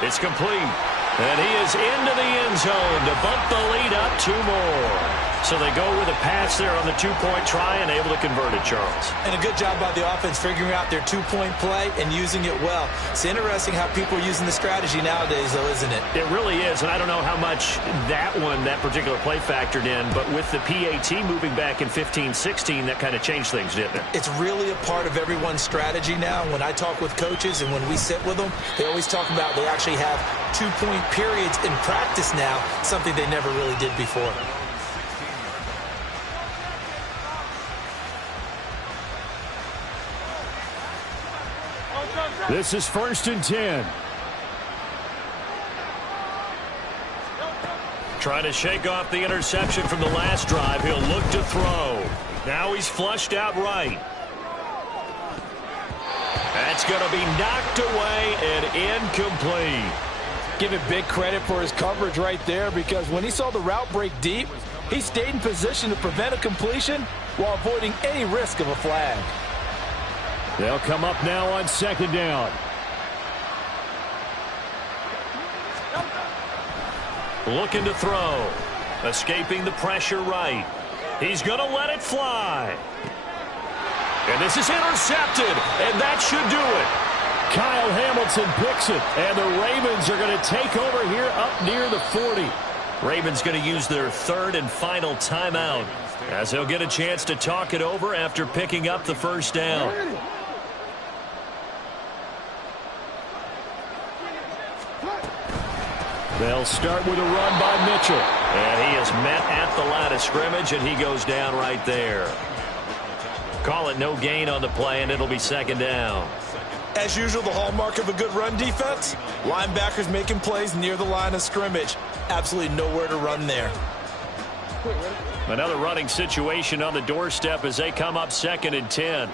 It's complete. And he is into the end zone to bump the lead up 2 more. So they go with a pass there on the two-point try and able to convert it, Charles. And a good job by the offense figuring out their two-point play and using it well. It's interesting how people are using the strategy nowadays, though, isn't it? It really is, and I don't know how much that particular play factored in, but with the PAT moving back in 15-16, that kind of changed things, didn't it? It's really a part of everyone's strategy now. When I talk with coaches and when we sit with them, they always talk about they actually have two-point periods in practice now, something they never really did before. This is first and 10. Trying to shake off the interception from the last drive. He'll look to throw. Now he's flushed out right. That's going to be knocked away and incomplete. Give it big credit for his coverage right there, because when he saw the route break deep, he stayed in position to prevent a completion while avoiding any risk of a flag. They'll come up now on second down. Looking to throw. Escaping the pressure right. He's going to let it fly. And this is intercepted, and that should do it. Kyle Hamilton picks it, and the Ravens are going to take over here up near the 40. Ravens going to use their third and final timeout as they'll get a chance to talk it over after picking up the first down. They'll start with a run by Mitchell. And he is met at the line of scrimmage, and he goes down right there. Call it no gain on the play, and it'll be second down. As usual, the hallmark of a good run defense, linebackers making plays near the line of scrimmage. Absolutely nowhere to run there. Another running situation on the doorstep as they come up second and 10.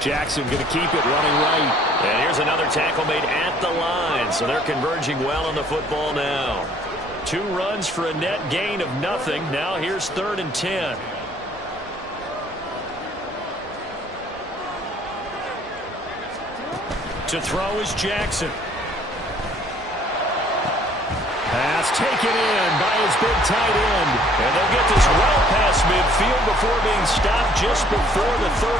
Jackson going to keep it running right. And here's another tackle made at the line. So they're converging well on the football now. 2 runs for a net gain of nothing. Now here's third and 10. To throw is Jackson. Pass taken in by his big tight end. And they'll get this well past midfield before being stopped just before the 35.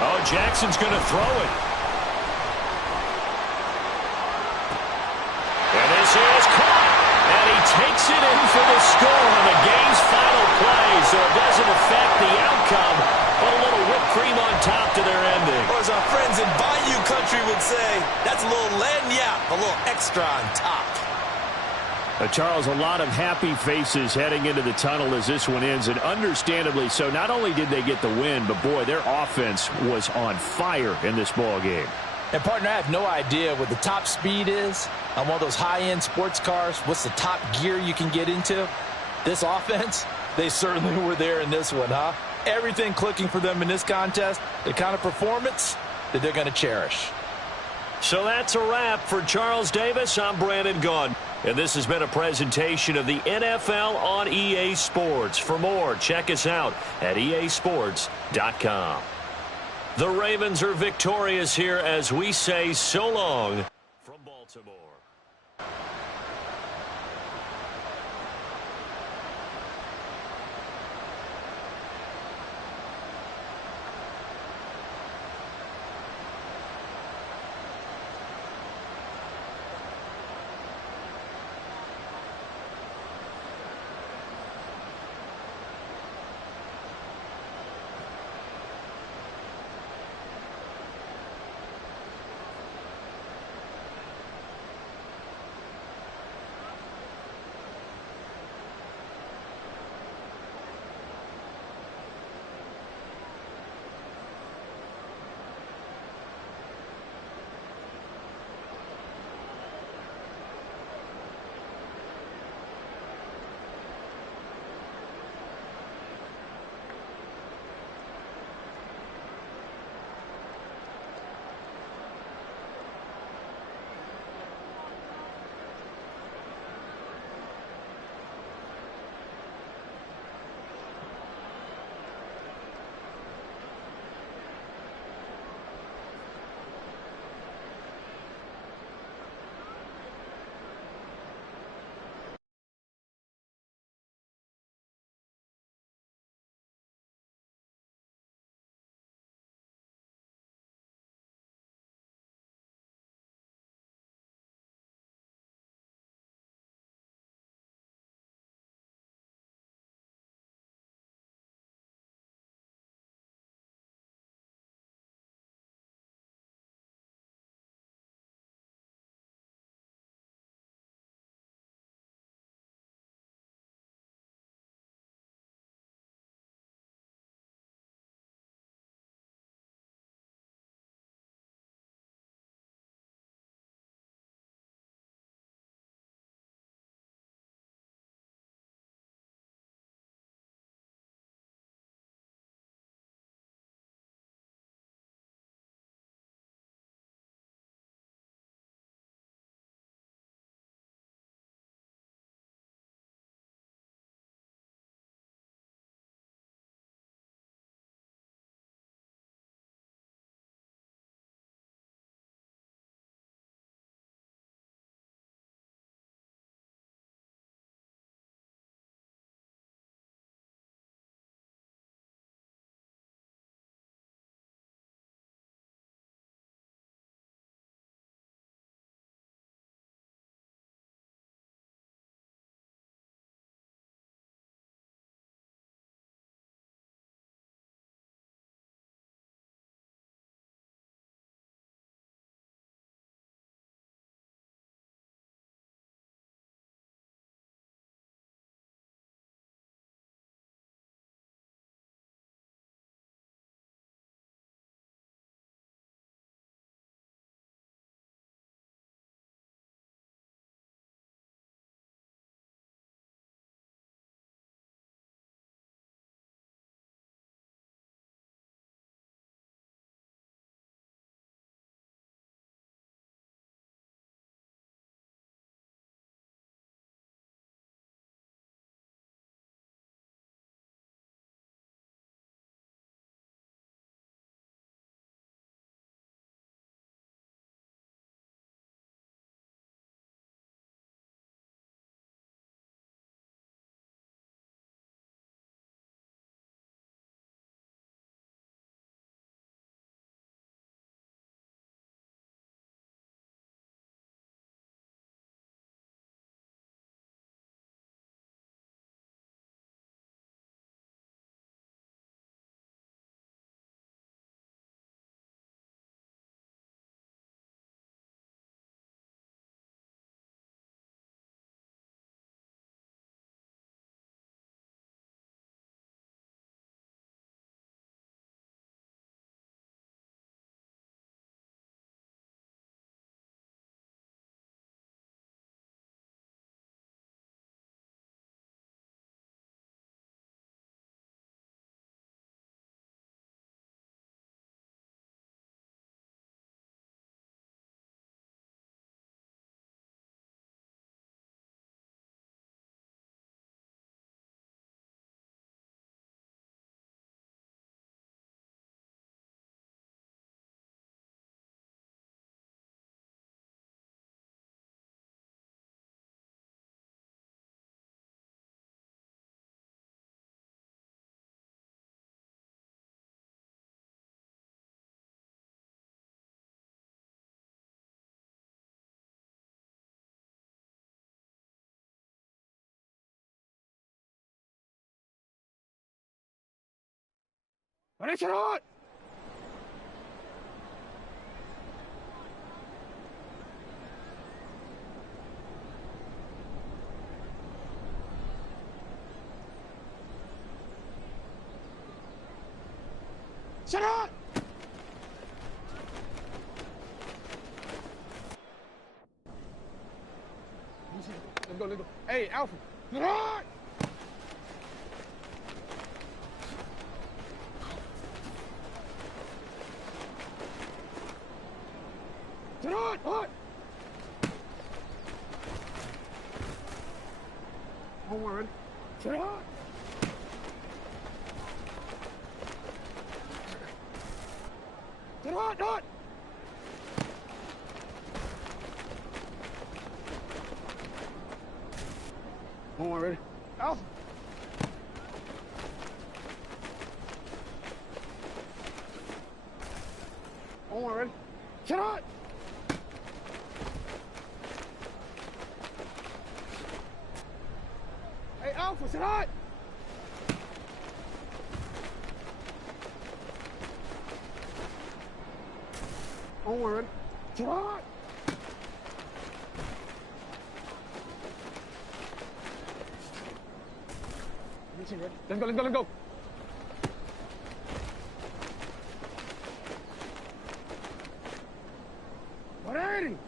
Oh, Jackson's going to throw it. And this is caught. And he takes it in for the score on the game's final play. So it doesn't affect the outcome, but a little whipped cream on top to their ending. Or as our friends in Bayou Country would say, that's a little lagniappe, a little extra on top. Charles, a lot of happy faces heading into the tunnel as this one ends, and understandably so. Not only did they get the win, but, boy, their offense was on fire in this ball game. And, partner, I have no idea what the top speed is on one of those high-end sports cars. What's the top gear you can get into? This offense, they certainly were there in this one, huh? Everything clicking for them in this contest, the kind of performance that they're going to cherish. So that's a wrap for Charles Davis. I'm Brandon Gunn. And this has been a presentation of the NFL on EA Sports. For more, check us out at easports.com. The Ravens are victorious here as we say so long from Baltimore. Ready, shot! Shut up! Let's go, let's go. Hey, Alpha. Shut up! Shut up! What? One more, ready? Shut up! Not. One more, ready? Alpha. One more, ready? Shut up! Hey, Alpha, shut up! One more, ready? Shut up! Let's go, let's go, let's go! What are you?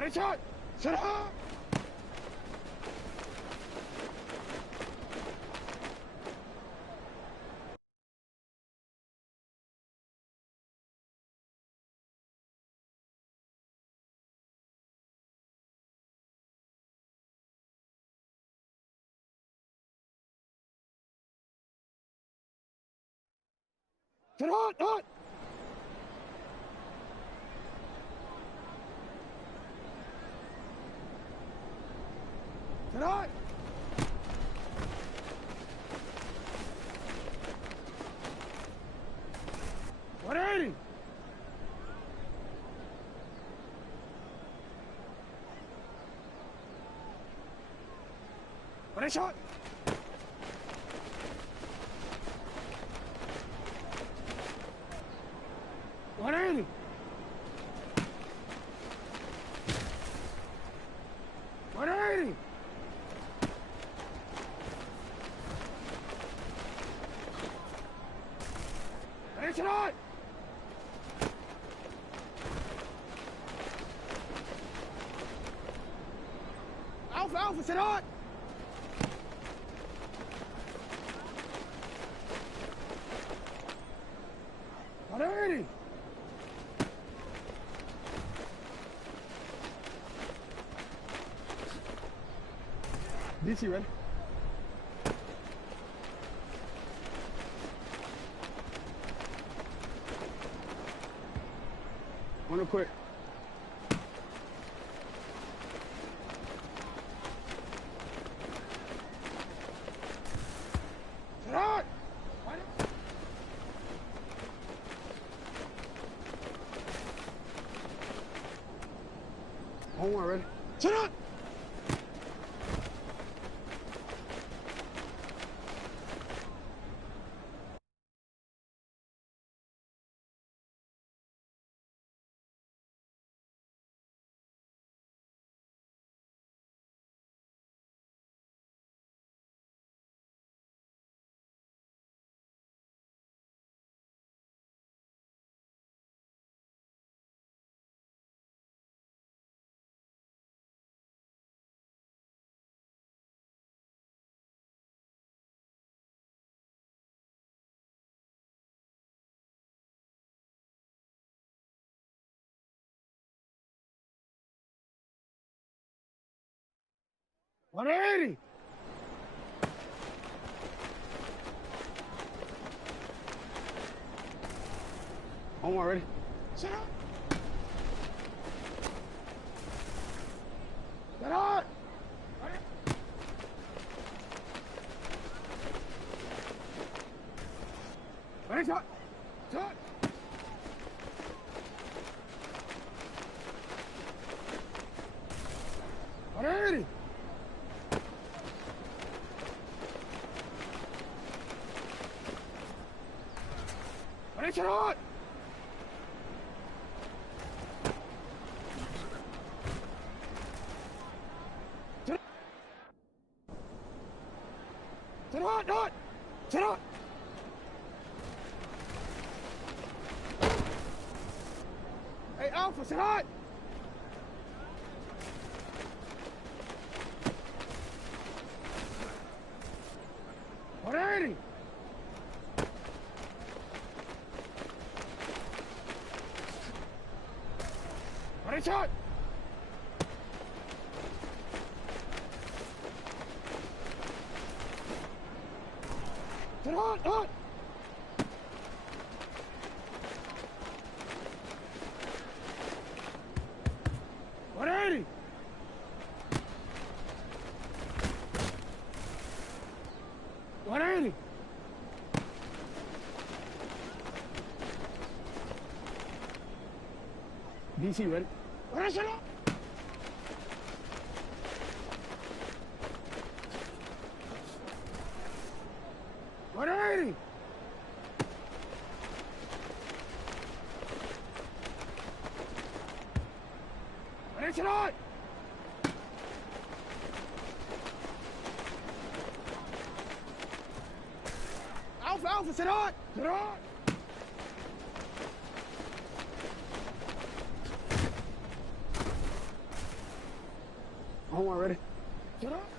Ready, shot! Shut up! Shut up! Not! Shut up! What are you? What a shot! What are you? What are you? Hey, shut up! Alpha, shut up! What are you? DC, ready? One real quick. Shut up! One more, ready? Shut up! What are you? One more, ready? Shut up! Shut up! Ready, shot! Shot! What are you? Ready, set hot! Set hot, hot! Set hot! Hey, Alpha, set hot! 180! Ready, shot! Set hot, hot! $180! $180! DC ready? Ready, set up! $180! Ready, set up! Alpha, Alpha, set up! Set up! Home already. Set up!